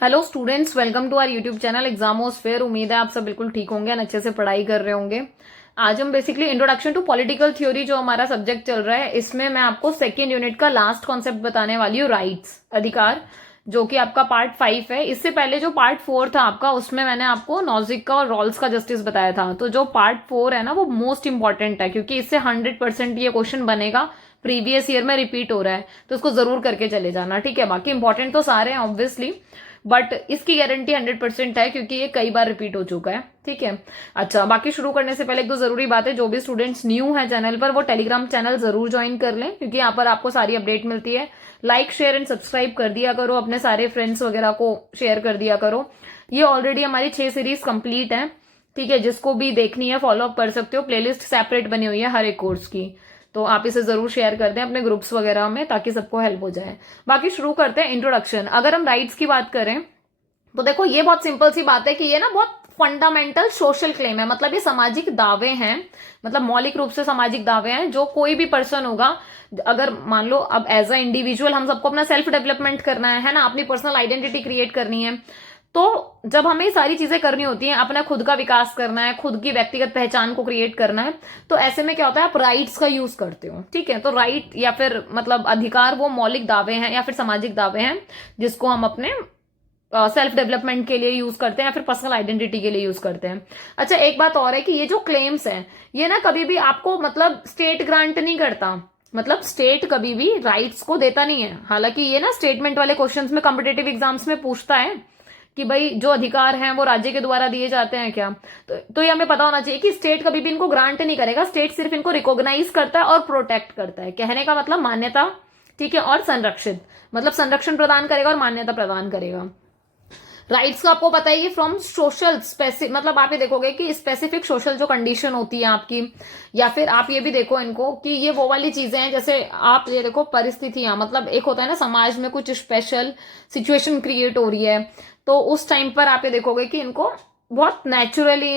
Hello students, welcome to our YouTube channel Examosphere. उम्मीद है आप सब बिल्कुल ठीक होंगे और अच्छे से पढ़ाई कर रहे होंगे। आज हम basically introduction to political theory जो हमारा सब्जेक्ट चल रहा है, इसमें मैं आपको सेकेंड यूनिट का लास्ट कॉन्सेप्ट बताने वाली हूँ, राइट्स, अधिकार, जो कि आपका पार्ट 5 है। इससे पहले जो पार्ट 4 था आपका, उसमें मैंने आपको नॉजिक का और रॉल्स का जस्टिस बताया था। तो जो पार्ट 4 है ना, वो मोस्ट इंपॉर्टेंट है, क्योंकि इससे 100% ये क्वेश्चन बनेगा, प्रीवियस ईयर में रिपीट हो रहा है, तो इसको जरूर करके चले जाना, ठीक है। बाकी इंपॉर्टेंट तो सारे हैं ऑब्वियसली, बट इसकी गारंटी 100% है, क्योंकि ये कई बार रिपीट हो चुका है, ठीक है। अच्छा, बाकी शुरू करने से पहले एक दो जरूरी बात है। जो भी स्टूडेंट्स न्यू है चैनल पर, वो टेलीग्राम चैनल जरूर ज्वाइन कर लें, क्योंकि यहाँ पर आपको सारी अपडेट मिलती है। लाइक शेयर एंड सब्सक्राइब कर दिया करो, अपने सारे फ्रेंड्स वगैरह को शेयर कर दिया करो। ये ऑलरेडी हमारी 6 सीरीज कंप्लीट है, ठीक है। जिसको भी देखनी है फॉलो अप कर सकते हो, प्लेलिस्ट सेपरेट बनी हुई है हर एक कोर्स की, तो आप इसे जरूर शेयर कर दें अपने ग्रुप्स वगैरह में, ताकि सबको हेल्प हो जाए। बाकी शुरू करते हैं इंट्रोडक्शन। अगर हम राइट्स की बात करें तो देखो, ये बहुत सिंपल सी बात है कि ये ना बहुत फंडामेंटल सोशल क्लेम है, मतलब ये सामाजिक दावे हैं, मतलब मौलिक रूप से सामाजिक दावे हैं जो कोई भी पर्सन होगा। अगर मान लो अब एज अ इंडिविजुअल हम सबको अपना सेल्फ डेवलपमेंट करना है ना, अपनी पर्सनल आइडेंटिटी क्रिएट करनी है, तो जब हमें सारी चीजें करनी होती हैं, अपना खुद का विकास करना है, खुद की व्यक्तिगत पहचान को क्रिएट करना है, तो ऐसे में क्या होता है, आप राइट्स का यूज करते हो, ठीक है। तो राइट या फिर मतलब अधिकार वो मौलिक दावे हैं या फिर सामाजिक दावे हैं, जिसको हम अपने सेल्फ डेवलपमेंट के लिए यूज करते हैं या फिर पर्सनल आइडेंटिटी के लिए यूज करते हैं। अच्छा, एक बात और है कि ये जो क्लेम्स हैं, ये ना कभी भी आपको मतलब स्टेट ग्रांट नहीं करता, मतलब स्टेट कभी भी राइट्स को देता नहीं है। हालांकि ये ना स्टेटमेंट वाले क्वेश्चंस में कॉम्पिटेटिव एग्जाम्स में पूछता है कि भाई जो अधिकार हैं वो राज्य के द्वारा दिए जाते हैं क्या, तो ये हमें पता होना चाहिए कि स्टेट कभी भी इनको ग्रांट नहीं करेगा। स्टेट सिर्फ इनको रिकॉग्नाइज करता है और प्रोटेक्ट करता है, कहने का मतलब मान्यता, ठीक है, और संरक्षित, मतलब संरक्षण प्रदान करेगा और मान्यता प्रदान करेगा। राइट्स का आपको पता है ये फ्रॉम सोशल स्पेसिफिक, मतलब आप ये देखोगे कि स्पेसिफिक सोशल जो कंडीशन होती है आपकी, या फिर आप ये भी देखो इनको कि ये वो वाली चीजें हैं, जैसे आप ये देखो परिस्थितियां, मतलब एक होता है ना समाज में कुछ स्पेशल सिचुएशन क्रिएट हो रही है, तो उस टाइम पर आप ये देखोगे कि इनको बहुत नेचुरली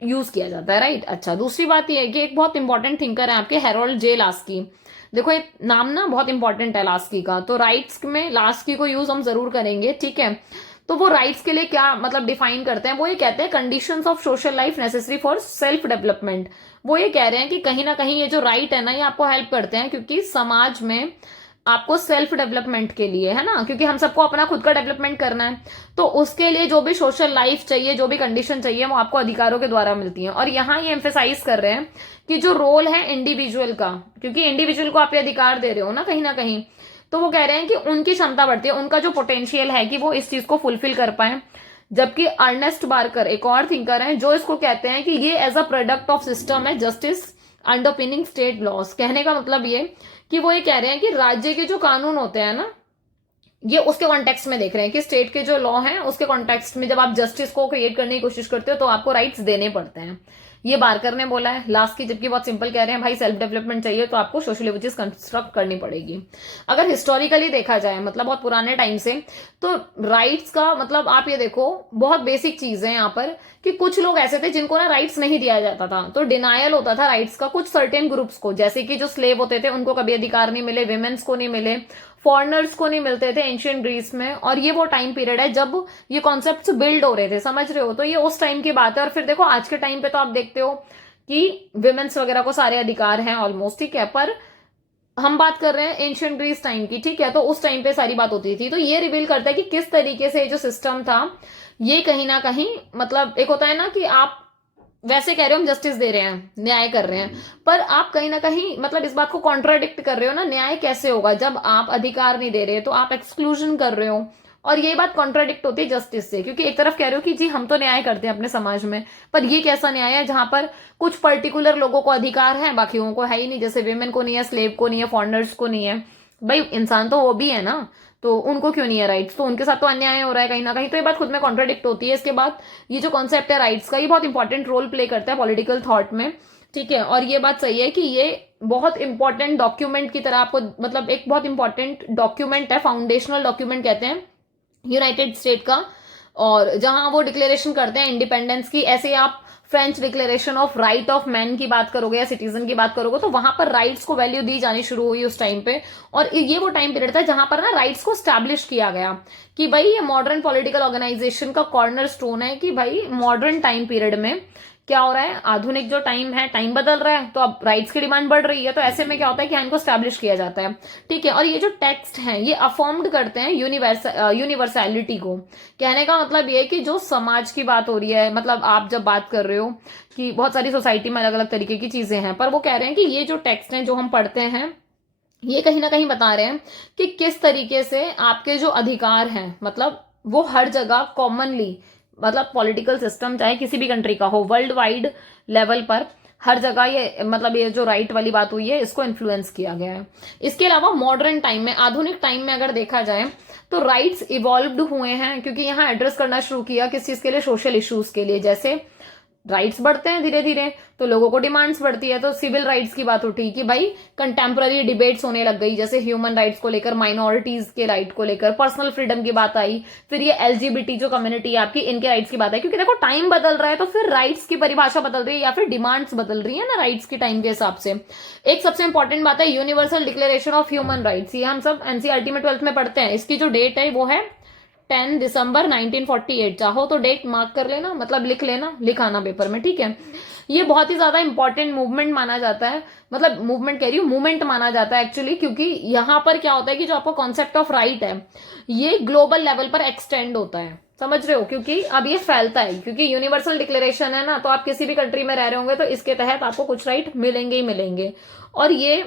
यूज किया जाता है, राइट। अच्छा, दूसरी बात ये है कि एक बहुत इंपॉर्टेंट थिंकर है आपके, हेरोल्ड जे लास्की। देखो ये नाम ना बहुत इंपॉर्टेंट है लास्की का, तो राइट्स में लास्की को यूज हम जरूर करेंगे, ठीक है। तो वो राइट्स के लिए क्या मतलब डिफाइन करते हैं, वो ये कहते हैं conditions of social life necessary for self development. वो ये कह रहे हैं कि कहीं ना कहीं ये जो राइट है ना, ये आपको हेल्प करते हैं, क्योंकि समाज में आपको सेल्फ डेवलपमेंट के लिए, है ना, क्योंकि हम सबको अपना खुद का डेवलपमेंट करना है, तो उसके लिए जो भी सोशल लाइफ चाहिए, जो भी कंडीशन चाहिए, वो आपको अधिकारों के द्वारा मिलती है। और यहाँ ये एम्फेसाइज कर रहे हैं कि जो रोल है इंडिविजुअल का, क्योंकि इंडिविजुअल को आप ये अधिकार दे रहे हो ना कहीं, तो वो कह रहे हैं कि उनकी क्षमता बढ़ती है, उनका जो पोटेंशियल है कि वो इस चीज को फुलफिल कर पाए। जबकि अर्नेस्ट बार्कर एक और थिंकर हैं, जो इसको कहते हैं कि ये as a product of system है जस्टिस अंडरपिनिंग स्टेट लॉस। कहने का मतलब ये कि वो ये कह रहे हैं कि राज्य के जो कानून होते हैं ना, ये उसके कॉन्टेक्स्ट में देख रहे हैं कि स्टेट के जो लॉ हैं उसके कॉन्टेक्स्ट में जब आप जस्टिस को क्रिएट करने की कोशिश करते हो, तो आपको राइट्स देने पड़ते हैं। ये बारकर ने बोला है लास्ट की, जबकि बहुत सिंपल कह रहे हैं भाई सेल्फ डेवलपमेंट चाहिए तो आपको सोशल लिविटीज कंस्ट्रक्ट करनी पड़ेगी। अगर हिस्टोरिकली देखा जाए, मतलब बहुत पुराने टाइम से, तो राइट्स का मतलब आप ये देखो बहुत बेसिक चीज है यहाँ पर, कि कुछ लोग ऐसे थे जिनको ना राइट्स नहीं दिया जाता था, तो डिनायल होता था राइट्स का कुछ सर्टेन ग्रुप्स को, जैसे कि जो स्लेव होते थे उनको कभी अधिकार नहीं मिले, विमेन्स को नहीं मिले, फॉरनर्स को नहीं मिलते थे एंशियंट ग्रीस में। और ये वो टाइम पीरियड है जब ये कॉन्सेप्ट्स बिल्ड हो रहे थे, समझ रहे हो, तो ये उस टाइम की बात है। और फिर देखो आज के टाइम पे तो आप देखते हो कि विमेन्स वगैरह को सारे अधिकार हैं ऑलमोस्ट, ठीक है, पर हम बात कर रहे हैं एंशियंट ग्रीस टाइम की, ठीक है, तो उस टाइम पे सारी बात होती थी। तो ये रिवील करता है कि किस तरीके से जो सिस्टम था, ये कहीं ना कहीं मतलब एक होता है ना कि आप वैसे कह रहे हो हम जस्टिस दे रहे हैं, न्याय कर रहे हैं, पर आप कहीं ना कहीं मतलब इस बात को कॉन्ट्राडिक्ट कर रहे हो ना। न्याय कैसे होगा जब आप अधिकार नहीं दे रहे, तो आप एक्सक्लूजन कर रहे हो, और ये बात कॉन्ट्राडिक्ट होती है जस्टिस से, क्योंकि एक तरफ कह रहे हो कि जी हम तो न्याय करते हैं अपने समाज में, पर ये कैसा न्याय है जहां पर कुछ पर्टिकुलर लोगों को अधिकार है, बाकियों को है ही नहीं, जैसे विमेन को नहीं है, स्लेव को नहीं है, फॉरनर्स को नहीं है। भाई इंसान तो वो भी है ना, तो उनको क्यों नहीं है राइट्स, तो उनके साथ तो अन्याय हो रहा है कहीं ना कहीं, तो ये बात खुद में कॉन्ट्राडिक्ट होती है। इसके बाद ये जो कॉन्सेप्ट है राइट्स का, ये बहुत इंपॉर्टेंट रोल प्ले करता है पॉलिटिकल थॉट में, ठीक है। और ये बात सही है कि ये बहुत इंपॉर्टेंट डॉक्यूमेंट की तरह आपको, मतलब एक बहुत इंपॉर्टेंट डॉक्यूमेंट है, फाउंडेशनल डॉक्यूमेंट कहते हैं यूनाइटेड स्टेट का और जहां वो डिक्लेरेशन करते हैं इंडिपेंडेंस की, ऐसे आप French declaration of right of man की बात करोगे या सिटीजन की बात करोगे तो वहां पर राइट्स को वैल्यू दी जानी शुरू हुई उस टाइम पे। और ये वो टाइम पीरियड था जहां पर ना राइट्स को स्टैब्लिश किया गया कि भाई ये मॉडर्न पॉलिटिकल ऑर्गेनाइजेशन का कॉर्नर स्टोन है कि भाई मॉडर्न टाइम पीरियड में क्या हो रहा है, आधुनिक जो टाइम है, टाइम बदल रहा है तो अब राइट्स की डिमांड बढ़ रही है, तो ऐसे में क्या होता है कि इनको स्टैब्लिश किया जाता है। ठीक है, और ये जो टेक्स्ट हैं ये अफर्म्ड करते हैं यूनिवर्सैलिटी को। कहने का मतलब ये है कि जो समाज की बात हो रही है, मतलब आप जब बात कर रहे हो कि बहुत सारी सोसाइटी में अलग अलग तरीके की चीजें हैं, पर वो कह रहे हैं कि ये जो टेक्स्ट हैं जो हम पढ़ते हैं ये कहीं ना कहीं बता रहे हैं कि किस तरीके से आपके जो अधिकार हैं, मतलब वो हर जगह कॉमनली, मतलब पॉलिटिकल सिस्टम चाहे किसी भी कंट्री का हो, वर्ल्ड वाइड लेवल पर हर जगह ये, मतलब ये जो राइट वाली बात हुई है इसको इन्फ्लुएंस किया गया है। इसके अलावा मॉडर्न टाइम में, आधुनिक टाइम में अगर देखा जाए तो राइट्स इवॉल्व्ड हुए हैं, क्योंकि यहाँ एड्रेस करना शुरू किया किस चीज के लिए, सोशल इश्यूज के लिए। जैसे राइट्स बढ़ते हैं धीरे धीरे तो लोगों को डिमांड्स बढ़ती है, तो सिविल राइट्स की बात उठी कि भाई कंटेम्पररी डिबेट्स होने लग गई, जैसे ह्यूमन राइट्स को लेकर, माइनॉरिटीज के राइट को लेकर, पर्सनल फ्रीडम की बात आई, फिर ये एलजीबीटी जो कम्युनिटी है आपकी, इनके राइट्स की बात आई। क्योंकि देखो टाइम बदल रहा है तो फिर राइट्स की परिभाषा बदल रही है या फिर डिमांड्स बदल रही है ना राइट्स की टाइम के हिसाब से। एक सबसे इंपॉर्टेंट बात है universal declaration of human rights, ये हम सब एनसीईआरटी में 12th में पढ़ते हैं। इसकी जो डेट है वो है 10 दिसंबर 1948। चाहो तो डेट मार्क कर लेना, मतलब लिख लेना, लिखाना पेपर में, ठीक है। ये बहुत ही ज्यादा इंपॉर्टेंट मूवमेंट माना जाता है, मतलब मूवमेंट कह रही हूँ, मूवमेंट माना जाता है एक्चुअली, क्योंकि यहाँ पर क्या होता है कि जो आपका कॉन्सेप्ट ऑफ राइट है ये ग्लोबल लेवल पर एक्सटेंड होता है, समझ रहे हो, क्योंकि अब ये फैलता है, क्योंकि यूनिवर्सल डिक्लेरेशन है ना, तो आप किसी भी कंट्री में रह रहे होंगे तो इसके तहत आपको कुछ राइट मिलेंगे ही मिलेंगे। और ये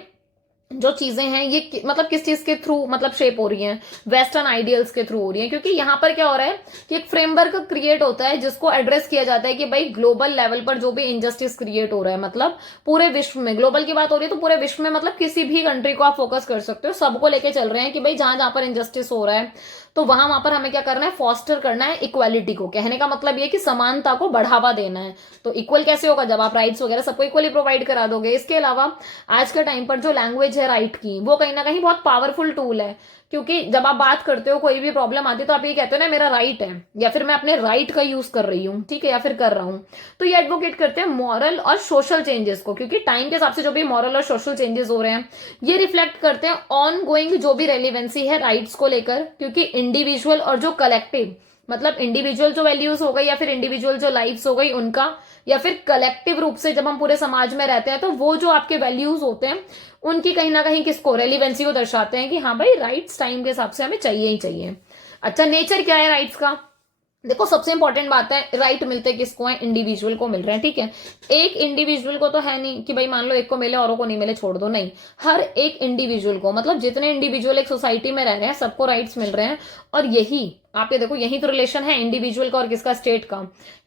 जो चीजें हैं ये मतलब किस चीज के थ्रू मतलब शेप हो रही हैं, वेस्टर्न आइडियल्स के थ्रू हो रही हैं। क्योंकि यहाँ पर क्या हो रहा है कि एक फ्रेमवर्क क्रिएट होता है जिसको एड्रेस किया जाता है कि भाई ग्लोबल लेवल पर जो भी इनजस्टिस क्रिएट हो रहा है, मतलब पूरे विश्व में, ग्लोबल की बात हो रही है तो पूरे विश्व में, मतलब किसी भी कंट्री को आप फोकस कर सकते हो, सबको लेके चल रहे हैं कि भाई जहां जहां पर इनजस्टिस हो रहा है तो वहां पर हमें क्या करना है, फॉस्टर करना है इक्वालिटी को। कहने का मतलब ये कि समानता को बढ़ावा देना है। तो इक्वल कैसे होगा, जब आप राइट्स वगैरह सबको इक्वली प्रोवाइड करा दोगे। इसके अलावा आज के टाइम पर जो लैंग्वेज है राइट की, वो कहीं ना कहीं बहुत पावरफुल टूल है, क्योंकि जब आप बात करते हो, कोई भी प्रॉब्लम आती है तो आप ये कहते हो ना मेरा राइट है, या फिर मैं अपने राइट का यूज कर रही हूँ, ठीक है, या फिर कर रहा हूँ। तो ये एडवोकेट करते हैं मॉरल और सोशल चेंजेस को, क्योंकि टाइम के हिसाब से जो भी मॉरल और सोशल चेंजेस हो रहे हैं ये रिफ्लेक्ट करते हैं ऑन गोइंग जो भी रेलिवेंसी है राइट्स को लेकर। क्योंकि इंडिविजुअल और जो कलेक्टिव, मतलब इंडिविजुअल जो वैल्यूज हो गई या फिर इंडिविजुअल जो लाइफ्स हो गई उनका, या फिर कलेक्टिव रूप से जब हम पूरे समाज में रहते हैं तो वो जो आपके वैल्यूज होते हैं उनकी कहीं ना कहीं किसको, रेलिवेंसी को दर्शाते हैं कि हाँ भाई राइट्स टाइम के हिसाब से हमें चाहिए ही चाहिए। अच्छा, नेचर क्या है राइट्स का, देखो सबसे इंपॉर्टेंट बात है राइट मिलते किसको हैं, इंडिविजुअल को मिल रहे हैं, ठीक है। एक इंडिविजुअल को तो है नहीं कि भाई मान लो एक को मिले औरों को नहीं मिले छोड़ दो, नहीं, हर एक इंडिविजुअल को, मतलब जितने इंडिविजुअल एक सोसाइटी में रह रहे हैं सबको राइट्स मिल रहे हैं। और यही आप ये देखो, यही तो रिलेशन है इंडिविजुअल का और किसका, स्टेट का।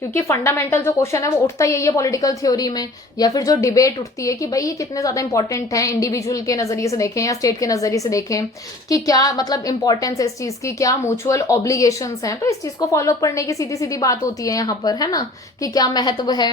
क्योंकि फंडामेंटल जो क्वेश्चन है वो उठता यही है पॉलिटिकल थ्योरी में, या फिर जो डिबेट उठती है कि भाई ये कितने ज्यादा इंपॉर्टेंट है, इंडिविजुअल के नजरिए से देखें या स्टेट के नजरिए से देखें, कि क्या मतलब इंपॉर्टेंस है इस चीज की, क्या म्यूचुअल ऑब्लिगेशंस हैं। तो इस चीज को फॉलो करने की सीधी सीधी बात होती है यहाँ पर, है ना, कि क्या महत्व है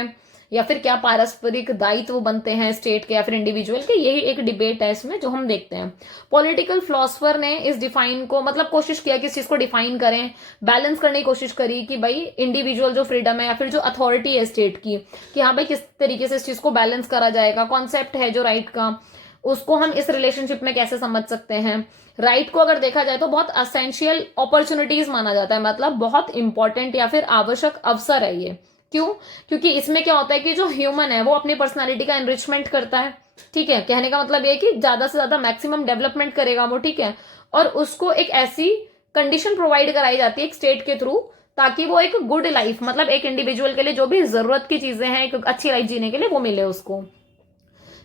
या फिर क्या पारस्परिक दायित्व बनते हैं स्टेट के या फिर इंडिविजुअल के। यही एक डिबेट है इसमें जो हम देखते हैं। पॉलिटिकल फिलोसफर ने इस डिफाइन को, मतलब कोशिश किया कि इस चीज को डिफाइन करें, बैलेंस करने की कोशिश करी कि भाई इंडिविजुअल जो फ्रीडम है या फिर जो अथॉरिटी है स्टेट की, कि हाँ भाई किस तरीके से इस चीज को बैलेंस करा जाएगा। कॉन्सेप्ट है जो राइट का, उसको हम इस रिलेशनशिप में कैसे समझ सकते हैं। राइट को अगर देखा जाए तो बहुत असेंशियल अपॉर्चुनिटीज माना जाता है, मतलब बहुत इंपॉर्टेंट या फिर आवश्यक अवसर है ये। क्यों? क्योंकि इसमें क्या होता है कि जो ह्यूमन है वो अपनी पर्सनालिटी का एनरिचमेंट करता है, ठीक है। कहने का मतलब ये कि ज्यादा से ज्यादा मैक्सिमम डेवलपमेंट करेगा वो, ठीक है। और उसको एक ऐसी कंडीशन प्रोवाइड कराई जाती है एक स्टेट के थ्रू, ताकि वो एक गुड लाइफ, मतलब एक इंडिविजुअल के लिए जो भी जरूरत की चीजें हैं एक अच्छी लाइफ जीने के लिए वो मिले उसको।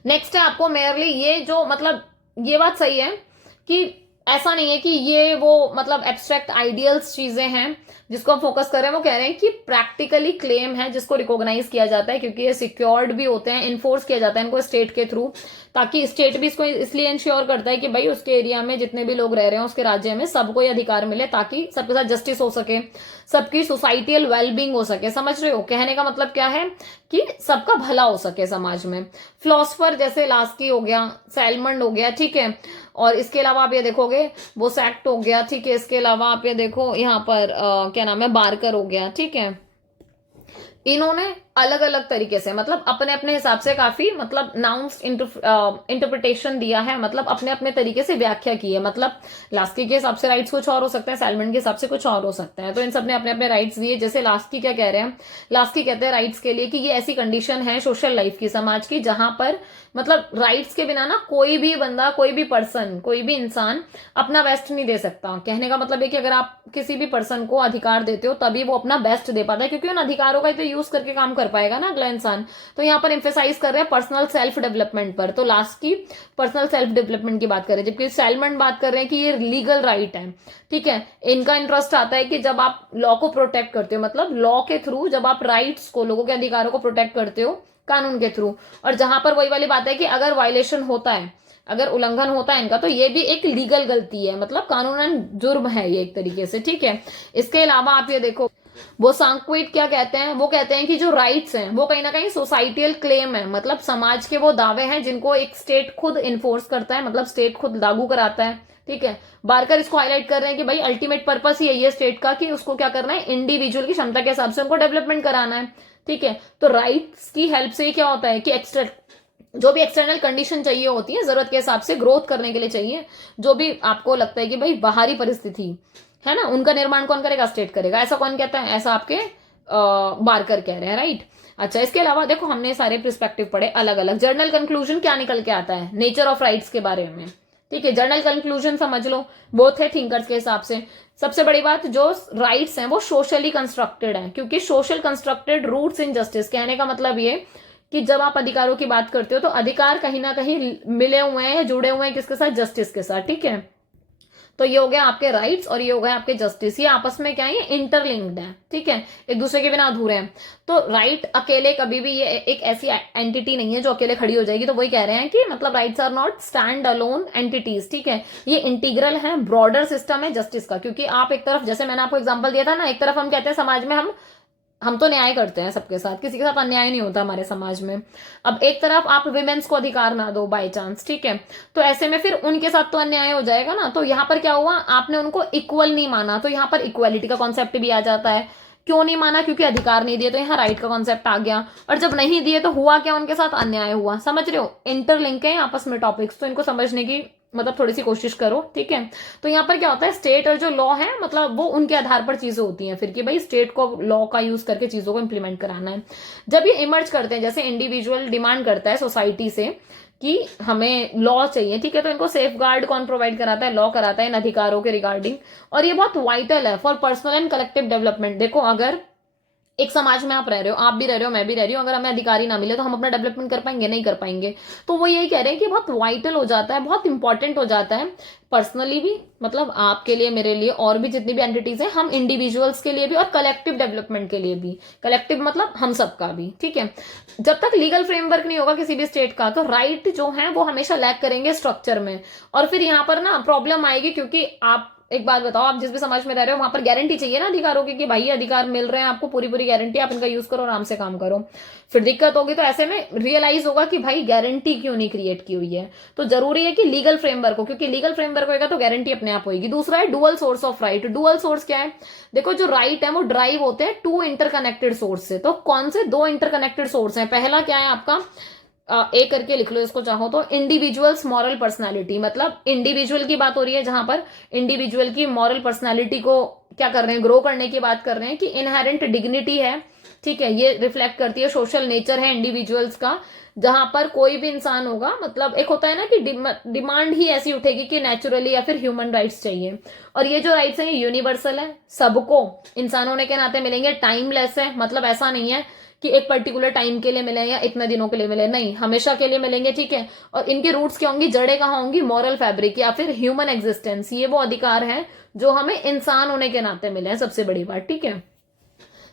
नेक्स्ट है आपको मेयरली ये जो, मतलब ये बात सही है कि ऐसा नहीं है कि ये वो मतलब एब्स्ट्रैक्ट आइडियल्स चीजें हैं जिसको हम फोकस कर रहे हैं। वो कह रहे हैं कि प्रैक्टिकली क्लेम है जिसको रिकॉग्नाइज किया जाता है, क्योंकि ये सिक्योर्ड भी होते हैं, इन्फोर्स किया जाता है इनको स्टेट के थ्रू, ताकि स्टेट भी इसको इसलिए इंश्योर करता है कि भाई उसके एरिया में जितने भी लोग रह रहे हैं उसके राज्य में सबको ये अधिकार मिले, ताकि सबके साथ जस्टिस हो सके, सबकी सोसाइटियल वेलबींग हो सके। समझ रहे हो? कहने का मतलब क्या है कि सबका भला हो सके समाज में। फिलोसफर जैसे लास्की हो गया, सैलमंड हो गया, ठीक है। और इसके अलावा आप ये देखोगे वो सैक्ट हो गया, ठीक है। इसके अलावा आप ये देखो यहाँ पर क्या नाम है, बारकर हो गया, ठीक है। इन्होंने अलग अलग तरीके से मतलब अपने अपने हिसाब से काफी मतलब नाउन्स इंटरप्रिटेशन दिया है, मतलब अपने अपने तरीके से व्याख्या की है। मतलब लास्की के हिसाब से राइट्स कुछ और हो सकता है, सैलमन के हिसाब से कुछ और हो सकता है। तो इन सब ने अपने अपने राइट्स दिए। जैसे लास्की क्या कह रहे हैं, लास्की कहते हैं राइट्स के लिए कि ये ऐसी कंडीशन है सोशल लाइफ की, समाज की, जहां पर मतलब राइट्स के बिना ना कोई भी बंदा, कोई भी पर्सन, कोई भी इंसान अपना बेस्ट नहीं दे सकता। कहने का मतलब है कि अगर आप किसी भी पर्सन को अधिकार देते हो तभी वो अपना बेस्ट दे पाता है, क्योंकि उन अधिकारों का तो यूज करके काम कर पाएगा ना अगला इंसान। तो यहाँ पर एम्फेसाइज कर रहे हैं पर्सनल सेल्फ डेवलपमेंट पर। तो लास्ट की पर्सनल सेल्फ डेवलपमेंट की बात कर रहे हैं, जबकि सैलमन बात कर रहे हैं कि ये लीगल राइट है, ठीक है। इनका इंटरेस्ट आता है कि जब आप लॉ को प्रोटेक्ट करते हो, मतलब लॉ के थ्रू जब आप राइट्स को, लोगों के अधिकारों को प्रोटेक्ट करते हो कानून के थ्रू, और जहां पर वही वाली बात है कि अगर वायलेशन होता है, अगर उल्लंघन होता है इनका, तो ये भी एक लीगल गलती है, मतलब कानूनन जुर्म है ये एक तरीके से, ठीक है। इसके अलावा आप ये देखो वो सांक्विट क्या कहते हैं, वो कहते हैं कि जो राइट्स हैं वो कहीं ना कहीं सोसाइटियल क्लेम है, मतलब समाज के वो दावे हैं जिनको एक स्टेट खुद इन्फोर्स करता है, मतलब स्टेट खुद लागू कराता है, ठीक है। बारकर इसको हाईलाइट कर रहे हैं कि भाई अल्टीमेट पर्पस ही है ये स्टेट का कि उसको क्या करना है, इंडिविजुअल की क्षमता के हिसाब से उनको डेवलपमेंट कराना है, ठीक है। तो राइट्स की हेल्प से क्या होता है कि जो भी एक्सटर्नल कंडीशन चाहिए होती है जरूरत के हिसाब से ग्रोथ करने के लिए चाहिए, जो भी आपको लगता है कि भाई बाहरी परिस्थिति है ना, उनका निर्माण कौन करेगा, स्टेट करेगा। ऐसा कौन कहता है, ऐसा आपके बारकर कह रहे हैं, राइट। अच्छा, इसके अलावा देखो हमने सारे पर्सपेक्टिव पढ़े अलग अलग। जर्नल कंक्लूजन क्या निकल के आता है नेचर ऑफ राइट्स के बारे में, ठीक है। जर्नल कंक्लूजन समझ लो, बोथ है थिंकर्स के हिसाब से। सबसे बड़ी बात, जो राइट्स हैं वो सोशली कंस्ट्रक्टेड है, क्योंकि social constructed roots in justice. कहने का मतलब ये कि जब आप अधिकारों की बात करते हो तो अधिकार कहीं ना कहीं मिले हुए हैं, जुड़े हुए हैं किसके साथ, जस्टिस के साथ, ठीक है। तो ये हो गया आपके राइट्स और ये हो गया आपके जस्टिस, ये आपस में क्या है, इंटरलिंक्ड है, ठीक है, एक दूसरे के बिना अधूरे हैं। तो राइट अकेले कभी भी ये एक ऐसी एंटिटी नहीं है जो अकेले खड़ी हो जाएगी। तो वही कह रहे हैं कि मतलब rights are not stand alone entities, ठीक है, ये इंटीग्रल है, ब्रॉडर सिस्टम है जस्टिस का। क्योंकि आप एक तरफ, जैसे मैंने आपको एग्जाम्पल दिया था ना, एक तरफ हम कहते हैं समाज में हम तो न्याय करते हैं सबके साथ, किसी के साथ अन्याय नहीं होता हमारे समाज में। अब एक तरफ आप विमेन्स को अधिकार ना दो बाय चांस, ठीक है, तो ऐसे में फिर उनके साथ तो अन्याय हो जाएगा ना। तो यहाँ पर क्या हुआ, आपने उनको इक्वल नहीं माना, तो यहाँ पर इक्वालिटी का कॉन्सेप्ट भी आ जाता है। क्यों नहीं माना, क्योंकि अधिकार नहीं दिए, तो यहाँ राइट का कॉन्सेप्ट आ गया। और जब नहीं दिए तो हुआ क्या, उनके साथ अन्याय हुआ। समझ रहे हो, इंटरलिंक है आपस में टॉपिक्स, तो इनको समझने की मतलब थोड़ी सी कोशिश करो, ठीक है। तो यहाँ पर क्या होता है, स्टेट और जो लॉ है मतलब वो उनके आधार पर चीजें होती हैं फिर, कि भाई स्टेट को लॉ का यूज करके चीजों को इंप्लीमेंट कराना है। जब ये इमर्ज करते हैं, जैसे इंडिविजुअल डिमांड करता है सोसाइटी से कि हमें लॉ चाहिए, ठीक है, तो इनको सेफ गार्ड कौन प्रोवाइड कराता है, लॉ कराता है इन अधिकारों के रिगार्डिंग। और ये बहुत वाइटल है for personal and collective development. देखो अगर एक समाज में आप रह रहे हो, आप भी रह रहे हो, मैं भी रह रही हूँ, अगर हमें अधिकारी ना मिले तो हम अपना डेवलपमेंट कर पाएंगे, नहीं कर पाएंगे। तो वो यही कह रहे हैं कि बहुत वाइटल हो जाता है, बहुत इंपॉर्टेंट हो जाता है पर्सनली भी, मतलब आपके लिए, मेरे लिए, और भी जितनी भी एंटिटीज हैं, हम इंडिविजुअल्स के लिए भी और कलेक्टिव डेवलपमेंट के लिए भी। कलेक्टिव मतलब हम सबका भी, ठीक है। जब तक लीगल फ्रेमवर्क नहीं होगा किसी भी स्टेट का, तो राइट जो है वो हमेशा लैक करेंगे स्ट्रक्चर में। और फिर यहाँ पर ना प्रॉब्लम आएगी, क्योंकि आप एक बात बताओ, आप जिस भी समाज में रह रहे हो वहां पर गारंटी चाहिए ना अधिकारों की, कि भाई ये अधिकार मिल रहे हैं आपको, पूरी पूरी गारंटी, आप इनका यूज करो, आराम से काम करो। फिर दिक्कत होगी तो ऐसे में रियलाइज होगा कि भाई गारंटी क्यों नहीं क्रिएट की हुई है। तो जरूरी है कि लीगल फ्रेमवर्क हो, क्योंकि लीगल फ्रेमवर्क होगा तो गारंटी अपने आप होगी। दूसरा है dual source of right. Dual source क्या है, देखो जो राइट है वो ड्राइव होते हैं टू इंटरकनेक्टेड सोर्स से। तो कौन से दो इंटरकनेक्टेड सोर्स हैं, पहला क्या है आपका, ए करके लिख लो इसको चाहो तो, इंडिविजुअल्स मॉरल पर्सनालिटी। मतलब इंडिविजुअल की बात हो रही है, जहां पर इंडिविजुअल की मॉरल पर्सनालिटी को क्या कर रहे हैं, ग्रो करने की बात कर रहे हैं, कि इनहेरेंट डिग्निटी है, ठीक है, ये रिफ्लेक्ट करती है सोशल नेचर है इंडिविजुअल्स का। जहां पर कोई भी इंसान होगा, मतलब एक होता है ना कि डिमांड ही ऐसी उठेगी कि नेचुरली या फिर ह्यूमन राइट्स चाहिए। और ये जो राइट्स हैं ये यूनिवर्सल है, सबको इंसान होने के नाते मिलेंगे, टाइमलेस है, मतलब ऐसा नहीं है कि एक पर्टिकुलर टाइम के लिए मिले या इतने दिनों के लिए मिले, नहीं, हमेशा के लिए मिलेंगे, ठीक है। और इनके रूट्स क्या होंगी, जड़ें कहाँ होंगी, मॉरल फैब्रिक या फिर ह्यूमन एग्जिस्टेंस। ये वो अधिकार है जो हमें इंसान होने के नाते मिले हैं, सबसे बड़ी बात, ठीक है।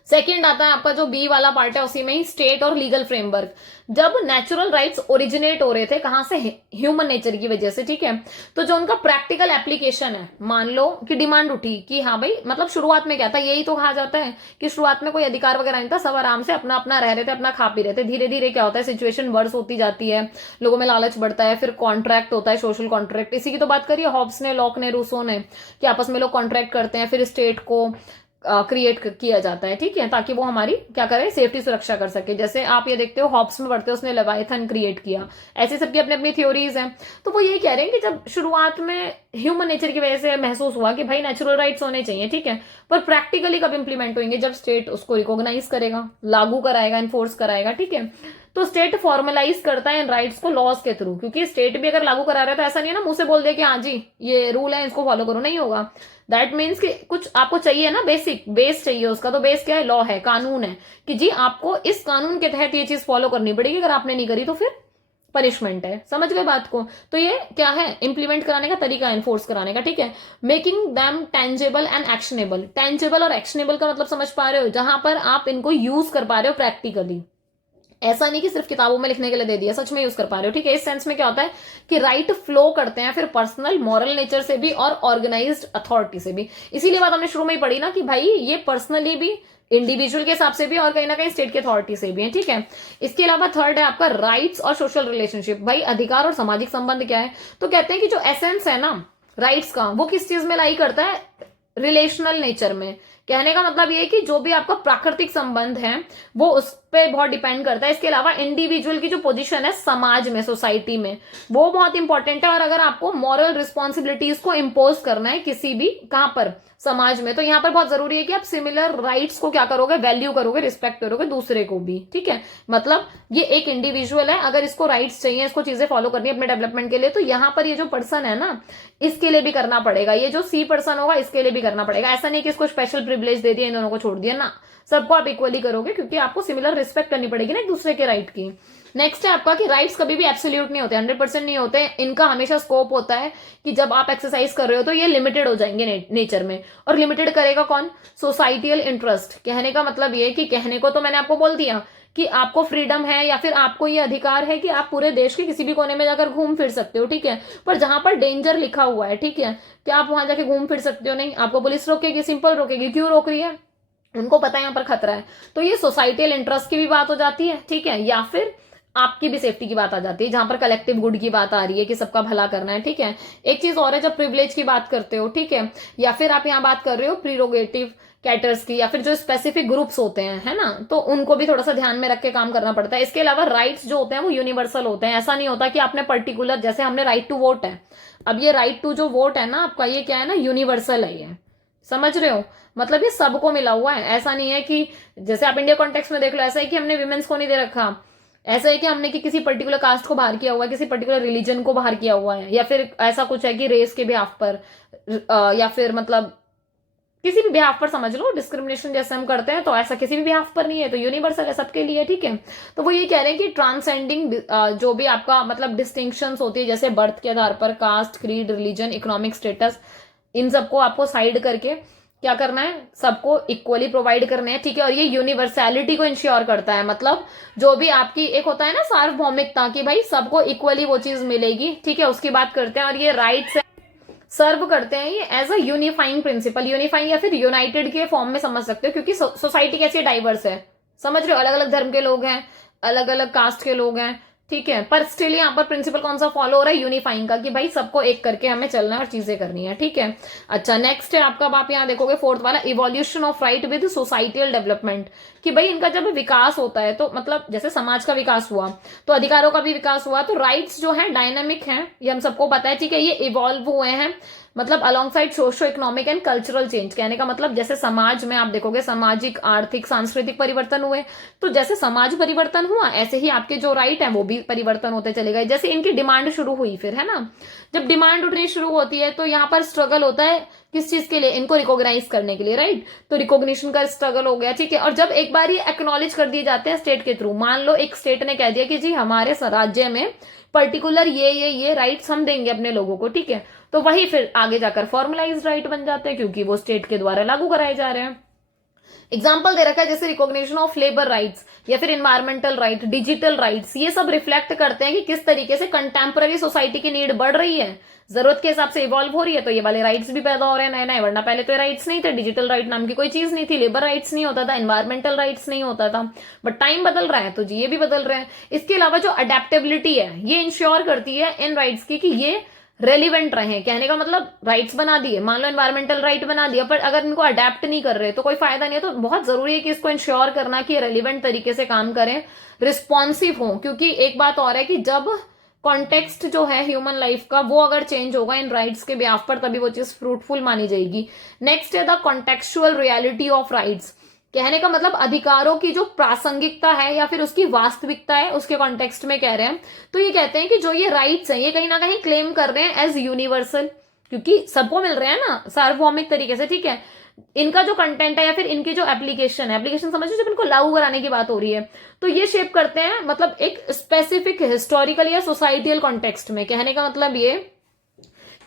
सेकंड आता है आपका जो बी वाला पार्ट है, उसी में ही स्टेट और लीगल फ्रेमवर्क। जब नेचुरल राइट्स ओरिजिनेट हो रहे थे कहां से, ह्यूमन नेचर की वजह से, ठीक है, तो जो उनका प्रैक्टिकल एप्लीकेशन है, मान लो कि डिमांड उठी कि हाँ भाई, मतलब शुरुआत में क्या था, यही तो कहा जाता है कि शुरुआत में कोई अधिकार वगैरह नहीं था, सब आराम से अपना अपना रह रहे थे, अपना खा पी रहे थे। धीरे धीरे क्या होता है, सिचुएशन वर्स होती जाती है, लोगों में लालच बढ़ता है, फिर कॉन्ट्रैक्ट होता है, सोशल कॉन्ट्रैक्ट, इसी की तो बात करिए हॉब्स ने, लॉक ने, रूसो ने, कि आपस में लोग कॉन्ट्रैक्ट करते हैं, फिर स्टेट को क्रिएट किया जाता है, ठीक है, ताकि वो हमारी क्या करे, सेफ्टी सुरक्षा कर सके। जैसे आप ये देखते हो हॉब्स में पढ़ते हो, उसने लेवाइथन क्रिएट किया, ऐसे सबकी अपनी अपनी थ्योरीज हैं। तो वो ये कह रहे हैं कि जब शुरुआत में ह्यूमन नेचर की वजह से महसूस हुआ कि भाई नेचुरल राइट्स होने चाहिए, ठीक है, पर प्रैक्टिकली कब इंप्लीमेंट होंगे, जब स्टेट उसको रिकॉग्नाइज करेगा, लागू कराएगा, इन्फोर्स कराएगा, ठीक है। तो स्टेट फॉर्मलाइज करता है इन राइट्स को लॉज के थ्रू, क्योंकि स्टेट भी अगर लागू करा रहा है तो ऐसा नहीं है ना मुंह से बोल दे कि हाँ जी ये रूल है इसको फॉलो करो, नहीं होगा। दैट मीन्स कि कुछ आपको चाहिए ना, बेसिक बेस चाहिए उसका, तो बेस क्या है, लॉ है, कानून है, कि जी आपको इस कानून के तहत ये चीज फॉलो करनी पड़ेगी, अगर आपने नहीं करी तो फिर पनिशमेंट है। समझ गए बात को? तो ये क्या है, इंप्लीमेंट कराने का तरीका, एनफोर्स कराने का, ठीक है। Making them tangible and actionable. Tangible और एक्शनेबल का मतलब समझ पा रहे हो, जहां पर आप इनको यूज कर पा रहे हो प्रैक्टिकली, ऐसा नहीं कि सिर्फ किताबों में लिखने के लिए दे दिया, सच में यूज कर पा रहे हो, ठीक है। इस सेंस में क्या होता है कि राइट फ्लो करते हैं फिर पर्सनल मॉरल नेचर से भी और ऑर्गेनाइज्ड अथॉरिटी से भी। इसीलिए बात हमने शुरू में ही पढ़ी ना कि भाई ये पर्सनली भी, इंडिविजुअल के हिसाब से भी, और कहीं ना कहीं स्टेट की अथॉरिटी से भी है, ठीक है। इसके अलावा थर्ड है आपका राइट्स और सोशल रिलेशनशिप। भाई अधिकार और सामाजिक संबंध क्या है, तो कहते हैं कि जो एसेंस है ना राइट्स का, वो किस चीज में लाई करता है, रिलेशनल नेचर में। कहने का मतलब ये है कि जो भी आपका प्राकृतिक संबंध है वो उस पे बहुत डिपेंड करता है। इसके अलावा इंडिविजुअल की जो पोजीशन है समाज में, सोसाइटी में, वो बहुत इंपॉर्टेंट है। और अगर आपको मॉरल रिस्पॉन्सिबिलिटीज को इम्पोज करना है किसी भी, कहां पर, समाज में, तो यहां पर बहुत जरूरी है कि आप सिमिलर राइट्स को क्या करोगे, वैल्यू करोगे, रिस्पेक्ट करोगे दूसरे को भी, ठीक है। मतलब ये एक इंडिविजुअल है, अगर इसको राइट्स चाहिए, इसको चीजें फॉलो करनी है अपने डेवलपमेंट के लिए, तो यहां पर ये जो पर्सन है ना, इसके लिए भी करना पड़ेगा। ये जो सी पर्सन होगा इसके लिए भी करना पड़ेगा। ऐसा नहीं कि इसको स्पेशल प्रिविलेज दे दिया, इन दोनों को छोड़ दिया ना, सबको आप इक्वली करोगे, क्योंकि आपको सिमिलर रिस्पेक्ट करनी पड़ेगी ना एक दूसरे के राइट की। नेक्स्ट है आपका कि राइट्स कभी भी एब्सोल्यूट नहीं होते, 100% नहीं होते। इनका हमेशा स्कोप होता है कि जब आप एक्सरसाइज कर रहे हो तो ये लिमिटेड हो जाएंगे नेचर में। और लिमिटेड करेगा कौन, सोसाइटियल इंटरेस्ट। कहने का मतलब ये कि, कहने को तो मैंने आपको बोल दिया कि आपको फ्रीडम है या फिर आपको ये अधिकार है कि आप पूरे देश के किसी भी कोने में जाकर घूम फिर सकते हो, ठीक है। पर जहां पर डेंजर लिखा हुआ है, ठीक है, क्या आप वहां जाके घूम फिर सकते हो? नहीं, आपको पुलिस रोकेगी, सिंपल रोकेगी। क्यों रोक रही है, उनको पता है यहाँ पर खतरा है। तो ये सोसाइटियल इंटरेस्ट की भी बात हो जाती है, ठीक है, या फिर आपकी भी सेफ्टी की बात आ जाती है, जहां पर कलेक्टिव गुड की बात आ रही है कि सबका भला करना है, ठीक है। एक चीज और है, जब प्रिविलेज की बात करते हो, ठीक है, या फिर आप यहाँ बात कर रहे हो प्रीरोगेटिव कैटर्स की, या फिर जो स्पेसिफिक ग्रुप्स होते हैं, है ना, तो उनको भी थोड़ा सा ध्यान में रख के काम करना पड़ता है। इसके अलावा राइट्स जो होते हैं वो यूनिवर्सल होते हैं। ऐसा नहीं होता कि आपने पर्टिकुलर, जैसे हमने राइट टू वोट है, अब ये राइट टू जो वोट है ना आपका, ये क्या है ना, यूनिवर्सल है ये, समझ रहे हो, मतलब ये सबको मिला हुआ है। ऐसा नहीं है कि, जैसे आप इंडिया कॉन्टेक्स्ट में देख लो, ऐसा है कि हमने विमेंस को नहीं दे रखा, ऐसा है कि हमने कि किसी पर्टिकुलर कास्ट को बाहर किया हुआ है, किसी पर्टिकुलर रिलीजन को बाहर किया हुआ है, या फिर ऐसा कुछ है कि रेस के बिहाफ पर, या फिर मतलब किसी भी बिहाफ पर, समझ लो डिस्क्रिमिनेशन जैसे हम करते हैं, तो ऐसा किसी भी बिहाफ पर नहीं है, तो यूनिवर्सल है सबके लिए, ठीक है। तो वो ये कह रहे हैं कि ट्रांसेंडिंग जो भी आपका मतलब डिस्टिंक्शंस होती है, जैसे बर्थ के आधार पर, caste, creed, religion, economic status, इन सबको आपको साइड करके क्या करना है, सबको इक्वली प्रोवाइड करने हैं, ठीक है। और ये यूनिवर्सैलिटी को इंश्योर करता है, मतलब जो भी आपकी एक होता है ना सार्वभौमिकता, कि भाई सबको इक्वली वो चीज मिलेगी, ठीक है, उसकी बात करते हैं। और ये राइट्स सर्व करते हैं ये as a unifying principle, unifying या फिर यूनाइटेड के फॉर्म में समझ सकते हो, क्योंकि सोसाइटी कैसी डाइवर्स है, समझ रहे हो, अलग अलग धर्म के लोग हैं, अलग अलग कास्ट के लोग हैं, ठीक है, पर स्टिल यहाँ पर प्रिंसिपल कौन सा फॉलो हो रहा है, यूनिफाइंग का, कि भाई सबको एक करके हमें चलना है और चीजें करनी है, ठीक है। अच्छा, नेक्स्ट है आपका, आप यहाँ देखोगे फोर्थ वाला, evolution of right with societal development, कि भाई इनका जब विकास होता है तो मतलब जैसे समाज का विकास हुआ तो अधिकारों का भी विकास हुआ, तो राइट्स जो है डायनामिक है, ये हम सबको पता है, ठीक है, ये इवॉल्व हुए हैं, मतलब alongside socio economic and cultural change. कहने का मतलब जैसे समाज में आप देखोगे सामाजिक, आर्थिक, सांस्कृतिक परिवर्तन हुए, तो जैसे समाज परिवर्तन हुआ ऐसे ही आपके जो राइट है वो भी परिवर्तन होते चले गए। जैसे इनकी डिमांड शुरू हुई, फिर है ना, जब डिमांड उठनी शुरू होती है तो यहाँ पर स्ट्रगल होता है किस चीज के लिए, इनको रिकॉग्नाइज करने के लिए, राइट, तो रिकॉग्निशन का स्ट्रगल हो गया, ठीक है। और जब एक बार ये एक्नॉलेज कर दिए जाते हैं स्टेट के थ्रू, मान लो एक स्टेट ने कह दिया कि जी हमारे राज्य में पर्टिकुलर ये राइट्स हम देंगे अपने लोगों को, ठीक है, तो वही फिर आगे जाकर फॉर्मलाइज राइट बन जाते हैं, क्योंकि वो स्टेट के द्वारा लागू कराए जा रहे हैं। एग्जाम्पल दे रखा है जैसे रिकॉग्निशन ऑफ लेबर राइट्स या फिर इन्वायरमेंटल राइट, डिजिटल राइट्स, ये सब रिफ्लेक्ट करते हैं कि किस तरीके से कंटेम्पररी सोसाइटी की नीड बढ़ रही है, जरूरत के हिसाब से इवॉल्व हो रही है, तो ये वाले राइट्स भी पैदा हो रहे हैं नए नए, वरना पहले तो राइट्स नहीं थे, डिजिटल राइट नाम की कोई चीज नहीं थी, लेबर राइट्स नहीं होता था, इन्वायरमेंटल राइट्स नहीं होता था, बट टाइम बदल रहा है तो जी ये भी बदल रहे हैं। इसके अलावा जो अडेप्टेबिलिटी है ये इंश्योर करती है इन राइट्स की कि ये रेलिवेंट रहे। कहने का मतलब राइट्स बना दिए, मान लो एनवायरमेंटल राइट बना दिया, पर अगर इनको अडेप्ट नहीं कर रहे तो कोई फायदा नहीं है। तो बहुत जरूरी है कि इसको इंश्योर करना कि रेलिवेंट तरीके से काम करें, रिस्पॉन्सिव हो, क्योंकि एक बात और है कि जब कॉन्टेक्स्ट जो है ह्यूमन लाइफ का वो अगर चेंज होगा इन राइट्स के बिहाफ पर, तभी वो चीज फ्रूटफुल मानी जाएगी। नेक्स्ट है the contextual reality of rights. कहने का मतलब अधिकारों की जो प्रासंगिकता है या फिर उसकी वास्तविकता है, उसके कॉन्टेक्स्ट में कह रहे हैं। तो ये कहते हैं कि जो ये राइट्स हैं ये कहीं ना कहीं क्लेम कर रहे हैं एज यूनिवर्सल, क्योंकि सबको मिल रहे हैं ना सार्वभौमिक तरीके से, ठीक है। इनका जो कंटेंट है या फिर इनकी जो एप्लीकेशन है, एप्लीकेशन समझो जब इनको लागू कराने की बात हो रही है, तो ये शेप करते हैं मतलब एक स्पेसिफिक हिस्टोरिकल या सोसाइटियल कॉन्टेक्स्ट में। कहने का मतलब ये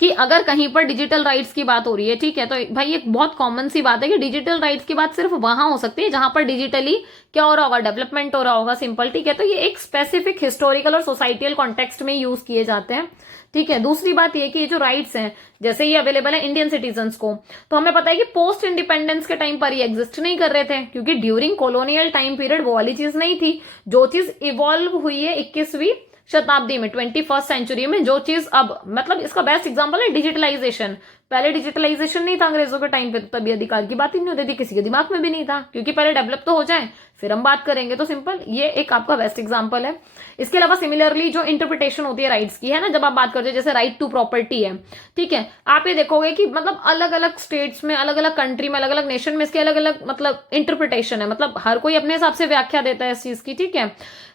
कि अगर कहीं पर डिजिटल राइट्स की बात हो रही है, ठीक है, तो भाई एक बहुत कॉमन सी बात है कि डिजिटल राइट्स की बात सिर्फ वहां हो सकती है जहां पर डिजिटली क्या हो रहा होगा, डेवलपमेंट हो रहा होगा, सिंपल, ठीक है। तो ये एक स्पेसिफिक हिस्टोरिकल और सोसाइटियल कॉन्टेक्स्ट में यूज किए जाते हैं, ठीक है। दूसरी बात ये कि ये जो राइट्स हैं जैसे ये अवेलेबल है इंडियन सिटीजन्स को, तो हमें पता है कि पोस्ट इंडिपेंडेंस के टाइम पर ये एग्जिस्ट नहीं कर रहे थे, क्योंकि ड्यूरिंग कॉलोनियल टाइम पीरियड वो वाली चीज नहीं थी। जो चीज इवॉल्व हुई है 21वीं शताब्दी में, 21st सेंचुरी में, जो चीज अब मतलब इसका बेस्ट एग्जांपल है डिजिटलाइजेशन। पहले डिजिटलाइजेशन नहीं था अंग्रेजों के टाइम पे, तो तभी अधिकार की बात ही नहीं होती थी, किसी के दिमाग में भी नहीं था, क्योंकि पहले डेवलप तो हो जाए फिर हम बात करेंगे। तो सिंपल ये एक आपका बेस्ट एग्जांपल है। इसके अलावा सिमिलरली जो इंटरप्रिटेशन होती है राइट्स की, है ना, जब आप बात करते हो जैसे राइट टू प्रॉपर्टी है, ठीक है, आप ये देखोगे कि मतलब अलग अलग स्टेट्स में, अलग अलग कंट्री में, अलग अलग नेशन में इसके अलग अलग मतलब इंटरप्रिटेशन है, मतलब हर कोई अपने हिसाब से व्याख्या देता है इस चीज की, ठीक है।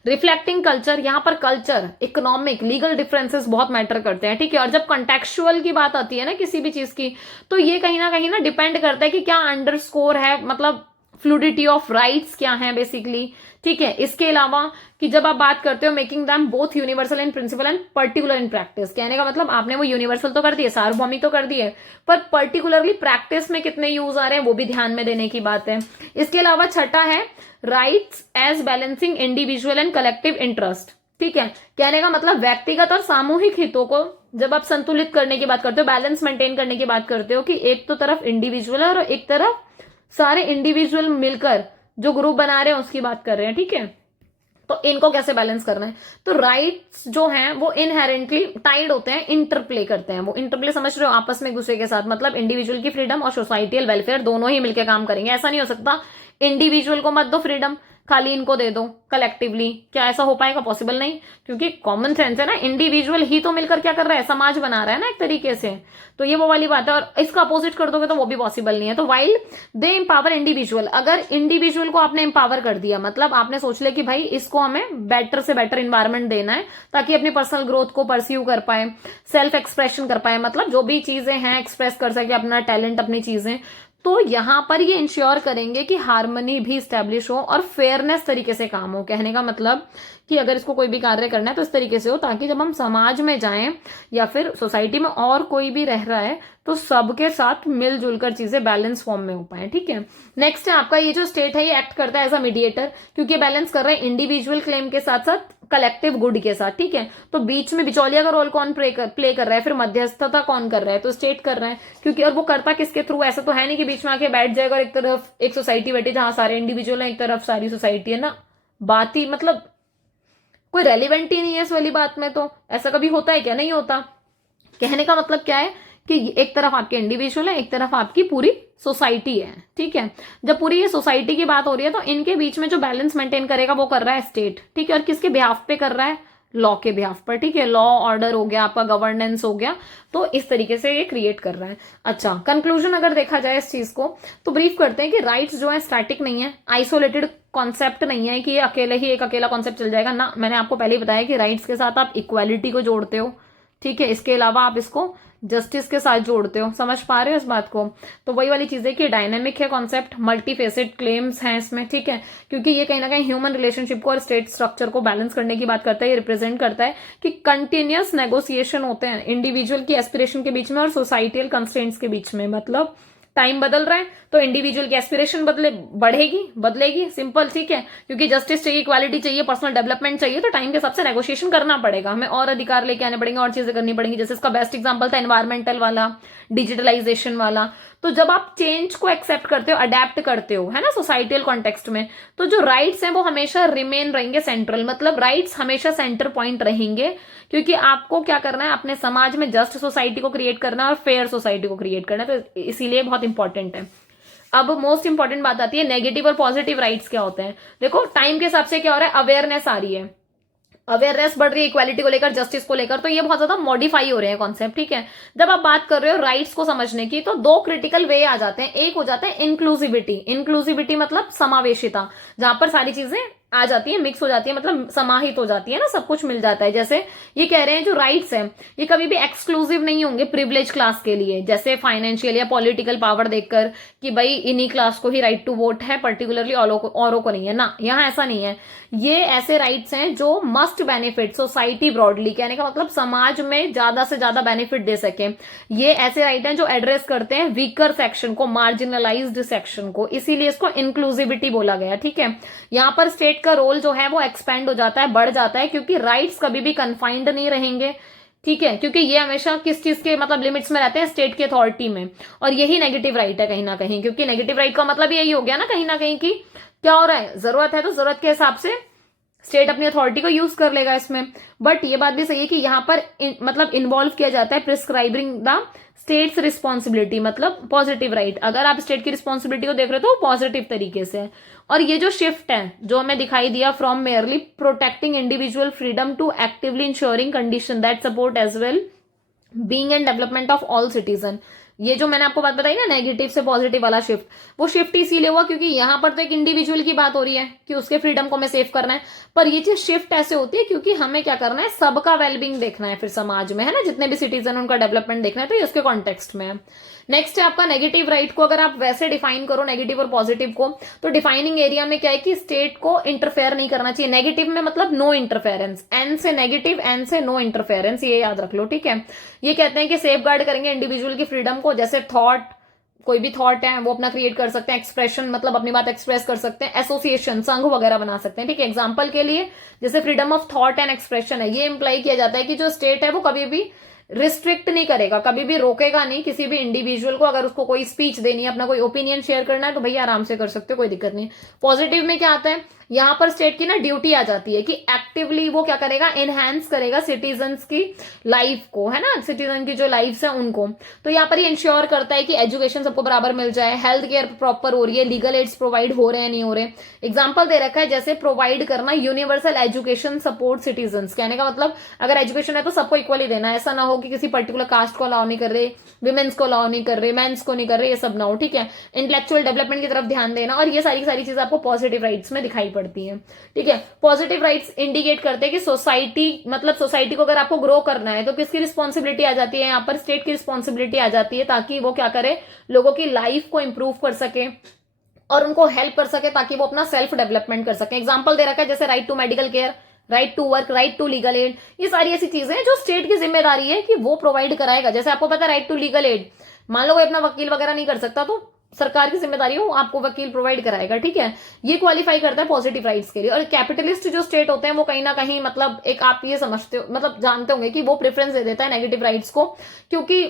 रिफ्लेक्टिंग कल्चर, यहाँ पर कल्चर, इकोनॉमिक, लीगल डिफरेंसेस बहुत मैटर करते हैं, ठीक है। और जब कॉन्टेक्चुअल की बात आती है ना किसी भी चीज की, तो ये कहीं ना डिपेंड करता है कि क्या अंडरस्कोर है, मतलब फ्लूडिटी ऑफ राइट्स क्या है बेसिकली, ठीक है। इसके अलावा कि जब आप बात करते हो making them both universal in principle and particular in practice, कहने का मतलब आपने वो यूनिवर्सल तो कर दिए, सार्वभौमिक तो कर दिए, पर पर्टिकुलरली प्रैक्टिस में कितने यूज आ रहे हैं वो भी ध्यान में देने की बात है। इसके अलावा छठा है rights as balancing individual and collective interest, ठीक है। कहने का मतलब व्यक्तिगत और सामूहिक हितों को जब आप संतुलित करने की बात करते हो, बैलेंस मेंटेन करने की बात करते हो, कि एक तो तरफ इंडिविजुअल है और एक तरफ सारे इंडिविजुअल मिलकर जो ग्रुप बना रहे हैं उसकी बात कर रहे हैं, ठीक है। तो इनको कैसे बैलेंस करना है, तो राइट्स जो हैं वो इनहेरेंटली टाइड होते हैं, इंटरप्ले करते हैं। वो इंटरप्ले समझ रहे हो, आपस में एक दूसरे के साथ, मतलब इंडिविजुअल की फ्रीडम और सोसाइटियल वेलफेयर दोनों ही मिलकर काम करेंगे। ऐसा नहीं हो सकता इंडिविजुअल को मत दो फ्रीडम, खाली इनको दे दो कलेक्टिवली, क्या ऐसा हो पाएगा? पॉसिबल नहीं, क्योंकि कॉमन सेंस है ना, इंडिविजुअल ही तो मिलकर क्या कर रहा है, समाज बना रहा है ना एक तरीके से। तो ये वो वाली बात है, और इसका अपोजिट कर दोगे तो वो भी पॉसिबल नहीं है। तो वाइल दे एम्पावर इंडिविजुअल, अगर इंडिविजुअल को आपने एम्पावर कर दिया, मतलब आपने सोच लिया कि भाई इसको हमें बेटर से बेटर इन्वायरमेंट देना है ताकि अपनी पर्सनल ग्रोथ को परस्यू कर पाए, सेल्फ एक्सप्रेशन कर पाए, मतलब जो भी चीजें हैं एक्सप्रेस कर सके अपना टैलेंट, अपनी चीजें, तो यहां पर ये इंश्योर करेंगे कि हार्मनी भी स्टैब्लिश हो और फेयरनेस तरीके से काम हो। कहने का मतलब कि अगर इसको कोई भी कार्य करना है तो इस तरीके से हो ताकि जब हम समाज में जाएं या फिर सोसाइटी में और कोई भी रह रहा है तो सबके साथ मिलजुल कर चीजें बैलेंस फॉर्म में हो पाए, ठीक है। नेक्स्ट है आपका ये जो स्टेट है ये एक्ट करता है एज अ मीडिएटर, क्योंकि बैलेंस कर रहा है इंडिविजुअल क्लेम के साथ साथ कलेक्टिव गुड के साथ, ठीक है। तो बीच में बिचौलिया का रोल कौन प्ले कर रहा है, फिर मध्यस्थता कौन कर रहा है, तो स्टेट कर रहा है, क्योंकि और वो करता किसके थ्रू, ऐसा तो है नहीं कि बीच में आके बैठ जाएगा और एक तरफ एक सोसाइटी बैठी जहां सारे इंडिविजुअल है, एक तरफ सारी सोसाइटी है ना, बात ही मतलब कोई रेलिवेंट ही नहीं है इस वाली बात में। तो ऐसा कभी होता है क्या? नहीं होता। कहने का मतलब क्या है कि एक तरफ आपके इंडिविजुअल है, एक तरफ आपकी पूरी सोसाइटी है, ठीक है। जब पूरी ये सोसाइटी की बात हो रही है तो इनके बीच में जो बैलेंस मेंटेन करेगा वो कर रहा है स्टेट, ठीक है। और किसके बिहाफ पे कर रहा है? लॉ के बिहाफ पर, ठीक है। लॉ ऑर्डर हो गया, आपका गवर्नेंस हो गया, तो इस तरीके से ये क्रिएट कर रहा है। अच्छा, कंक्लूजन अगर देखा जाए इस चीज को तो ब्रीफ करते हैं कि राइट्स जो है स्टैटिक नहीं है, आइसोलेटेड कॉन्सेप्ट नहीं है कि ये अकेले ही एक अकेला कॉन्सेप्ट चल जाएगा ना। मैंने आपको पहले ही बताया कि राइट्स के साथ आप इक्वालिटी को जोड़ते हो, ठीक है। इसके अलावा आप इसको जस्टिस के साथ जोड़ते हो, समझ पा रहे हो इस बात को? तो वही वाली चीज है कि डायनेमिक है कॉन्सेप्ट, मल्टीफेसेड क्लेम्स हैं इसमें, ठीक है। क्योंकि ये कहीं ना कहीं ह्यूमन रिलेशनशिप को और स्टेट स्ट्रक्चर को बैलेंस करने की बात करता है। ये रिप्रेजेंट करता है कि कंटिन्यूअस नेगोशिएशन होते हैं इंडिविजुअल की एस्पिरेशन के बीच में और सोसाइटियल कंस्ट्रेंट्स के बीच में, मतलब टाइम बदल रहा है तो इंडिविजुअल की एस्पिरेशन बदलेगी, सिंपल, ठीक है। क्योंकि जस्टिस चाहिए, इक्वालिटी चाहिए, पर्सनल डेवलपमेंट चाहिए, तो टाइम के हिसाब से नेगोशिएशन करना पड़ेगा, हमें और अधिकार लेके आने पड़ेंगे, और चीजें करनी पड़ेंगी। जैसे इसका बेस्ट एग्जांपल था एनवायरमेंटल वाला, डिजिटलाइजेशन वाला। तो जब आप चेंज को एक्सेप्ट करते हो, अडेप्ट करते हो, है ना, सोसाइटियल कॉन्टेक्स्ट में, तो जो राइट्स हैं वो हमेशा रिमेन रहेंगे सेंट्रल, मतलब राइट्स हमेशा सेंटर पॉइंट रहेंगे। क्योंकि आपको क्या करना है, अपने समाज में जस्ट सोसाइटी को क्रिएट करना है और फेयर सोसाइटी को क्रिएट करना है, तो इसीलिए बहुत इंपॉर्टेंट है। अब मोस्ट इंपॉर्टेंट बात आती है नेगेटिव और पॉजिटिव राइट्स क्या होते हैं। देखो टाइम के हिसाब से क्या हो रहा है, अवेयरनेस आ रही है, अवेयरनेस बढ़ रही है इक्वालिटी को लेकर, जस्टिस को लेकर, तो ये बहुत ज्यादा मॉडिफाई हो रहे हैं कॉन्सेप्ट, ठीक है। जब आप बात कर रहे हो राइट्स को समझने की, तो दो क्रिटिकल वे आ जाते हैं। एक हो जाता है इंक्लूसिविटी मतलब समावेशिता, जहां पर सारी चीजें आ जाती है, मिक्स हो जाती है, मतलब समाहित हो जाती है ना, सब कुछ मिल जाता है। जैसे ये कह रहे हैं जो राइट्स हैं ये कभी भी एक्सक्लूसिव नहीं होंगे प्रिविलेज क्लास के लिए, जैसे फाइनेंशियल या पॉलिटिकल पावर देखकर कि भाई इन्हीं क्लास को ही राइट टू वोट है, पर्टिकुलरली औरों को नहीं है ना, यहाँ ऐसा नहीं है। ये ऐसे राइट्स हैं जो मस्ट बेनिफिट सोसाइटी ब्रॉडली, कहने का मतलब समाज में ज्यादा से ज्यादा बेनिफिट दे सके। ये ऐसे राइट हैं जो एड्रेस करते हैं वीकर सेक्शन को, मार्जिनलाइज्ड सेक्शन को, इसीलिए इसको इंक्लूसिविटी बोला गया, ठीक है। यहाँ पर स्टेट का रोल जो है वो एक्सपेंड हो जाता है, बढ़ जाता है, क्योंकि राइट्स कभी भी कन्फाइंड नहीं रहेंगे, ठीक है। क्योंकि ये हमेशा किस चीज के मतलब लिमिट्स में रहते हैं, स्टेट की अथॉरिटी में। और यही नेगेटिव राइट है कहीं ना कहीं, क्योंकि नेगेटिव राइट का मतलब यही हो गया ना कहीं ना कहीं कि क्या हो रहा है, जरूरत है तो जरूरत के हिसाब से स्टेट अपनी अथॉरिटी को यूज कर लेगा इसमें। बट ये बात भी सही है कि यहाँ पर मतलब इन्वॉल्व किया जाता है प्रिस्क्राइबिंग द स्टेट्स रिस्पॉन्सिबिलिटी, मतलब पॉजिटिव राइट। अगर आप स्टेट की रिस्पॉन्सिबिलिटी को देख रहे हो तो पॉजिटिव तरीके से। और ये जो शिफ्ट है जो हमें दिखाई दिया from merely protecting individual freedom to actively ensuring condition that support as well being and development of all citizen, ये जो मैंने आपको बात बताई ना नेगेटिव से पॉजिटिव वाला शिफ्ट, वो शिफ्ट इसीलिए हुआ क्योंकि यहां पर तो एक इंडिविजुअल की बात हो रही है कि उसके फ्रीडम को हमें सेव करना है, पर ये चीज शिफ्ट ऐसे होती है क्योंकि हमें क्या करना है, सबका वेलबींग देखना है फिर समाज में, है ना, जितने भी सिटीजन उनका डेवलपमेंट देखना है, तो ये उसके कॉन्टेक्स्ट में है। नेक्स्ट है आपका नेगेटिव राइट को अगर आप वैसे डिफाइन करो नेगेटिव और पॉजिटिव को, तो डिफाइनिंग एरिया में क्या है कि स्टेट को इंटरफेयर नहीं करना चाहिए। नेगेटिव में मतलब नो इंटरफेरेंस, एन से नेगेटिव, एन से नो इंटरफेरेंस, ये याद रख लो, ठीक है। ये कहते हैं कि सेफ गार्ड करेंगे इंडिविजुअल की फ्रीडम को, जैसे थॉट, कोई भी थॉट है वो अपना क्रिएट कर सकते हैं, एक्सप्रेशन मतलब अपनी बात एक्सप्रेस कर सकते हैं, एसोसिएशन संघ वगैरह बना सकते हैं, ठीक है। एग्जांपल के लिए जैसे freedom of thought and expression है, ये इंप्लाई किया जाता है कि जो स्टेट है वो कभी भी रिस्ट्रिक्ट नहीं करेगा, कभी भी रोकेगा नहीं किसी भी इंडिविजुअल को, अगर उसको कोई स्पीच देनी है, अपना कोई ओपिनियन शेयर करना है तो भैया आराम से कर सकते हो, कोई दिक्कत नहीं। पॉजिटिव में क्या आता है, यहां पर स्टेट की ना ड्यूटी आ जाती है कि एक्टिवली वो क्या करेगा, एनहांस करेगा सिटीजन्स की लाइफ को, है ना, सिटीजन की जो लाइफ है उनको। तो यहाँ पर ये इंश्योर करता है कि एजुकेशन सबको बराबर मिल जाए, हेल्थ केयर प्रॉपर हो रही है, लीगल एड्स प्रोवाइड हो रहे हैं नहीं हो रहे। एग्जाम्पल दे रखा है जैसे प्रोवाइड करना यूनिवर्सल एजुकेशन सपोर्ट सिटीजन्स, कहने का मतलब अगर एजुकेशन है तो सबको इक्वली देना, ऐसा ना हो कि किसी पर्टिकुलर कास्ट को अलाउ नहीं कर रहे, विमेन्स को अलाउ नहीं कर रहे, मेन्स को नहीं कर रहे, ये सब ना हो, ठीक है। इंटेलेक्चुअल डेवलपमेंट की तरफ ध्यान देना, और ये सारी चीजें आपको पॉजिटिव राइट्स में दिखाई पड़ती है, ठीक है। पॉजिटिव राइट्स इंडिकेट करते हैं कि सोसाइटी मतलब सोसाइटी को अगर आपको ग्रो करना है तो किसकी रिस्पॉन्सिबिलिटी आ जाती है, यहाँ पर स्टेट की रिस्पॉन्सिबिलिटी आ जाती है, ताकि वो क्या करे, लोगों की लाइफ को इंप्रूव कर सके और उनको हेल्प कर सके ताकि वो अपना सेल्फ डेवलपमेंट कर सके। एग्जाम्पल दे रखा है जैसे right to medical care, right to work, right to legal aid, ये सारी ऐसी चीजें हैं जो स्टेट की जिम्मेदारी है कि वो प्रोवाइड कराएगा। जैसे आपको पता है राइट टू लीगल एड, मान लो कोई अपना वकील वगैरह नहीं कर सकता तो सरकार की जिम्मेदारी हो आपको वकील प्रोवाइड कराएगा, ठीक है। ये क्वालिफाई करता है पॉजिटिव राइट्स के लिए। और कैपिटलिस्ट जो स्टेट होते हैं वो कहीं ना कहीं मतलब एक आप ये समझते हो मतलब जानते होंगे कि वो प्रेफरेंस दे देता है नेगेटिव राइट्स को, क्योंकि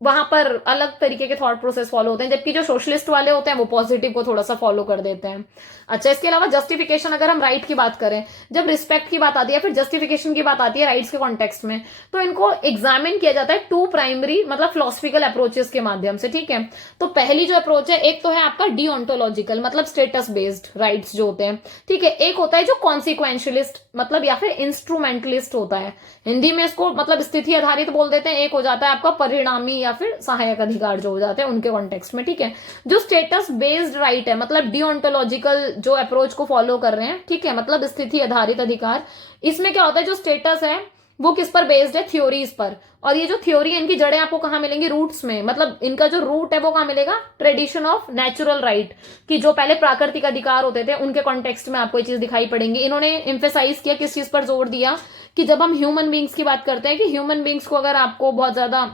वहां पर अलग तरीके के थॉट प्रोसेस फॉलो होते हैं, जबकि जो सोशलिस्ट वाले होते हैं वो पॉजिटिव को थोड़ा सा फॉलो कर देते हैं। अच्छा, इसके अलावा जस्टिफिकेशन, अगर हम राइट की बात करें, जब रिस्पेक्ट की बात आती है फिर जस्टिफिकेशन की बात आती है राइट्स के कॉन्टेक्स्ट में, तो इनको एग्जामिन किया जाता है टू प्राइमरी मतलब फिलोसफिकल अप्रोचेस के माध्यम से, ठीक है। तो पहली जो अप्रोच है, एक तो है आपका डिओन्टोलॉजिकल मतलब स्टेटस बेस्ड राइट्स जो होते हैं, ठीक है। एक होता है जो कॉन्सिक्वेंशलिस्ट मतलब या फिर इंस्ट्रूमेंटलिस्ट होता है, हिंदी में इसको मतलब स्थिति आधारित बोल देते हैं। एक हो जाता है आपका परिणामी या फिर सहायक अधिकार जो हो जाते हैं उनके कॉन्टेक्स्ट में, ठीक है। जो स्टेटस बेस्ड राइट है मतलब डिओन्टोलॉजिकल जो अप्रोच को फॉलो कर रहे हैं, ठीक है, मतलब स्थिति आधारित अधिकार, इसमें क्या होता है जो स्टेटस है वो किस पर बेस्ड है, थ्योरीज पर। और ये जो थ्योरी है इनकी जड़ें आपको कहां मिलेंगी, रूट्स में, मतलब इनका जो रूट है वो कहां मिलेगा, ट्रेडिशन ऑफ नेचुरल राइट, कि जो पहले प्राकृतिक अधिकार होते थे उनके कॉन्टेक्स्ट में आपको ये चीज दिखाई पड़ेंगी। इन्होंने एम्फेसाइज किया, किस चीज पर जोर दिया, कि जब हम ह्यूमन बींग्स की बात करते हैं कि ह्यूमन बींग्स को अगर आपको बहुत ज्यादा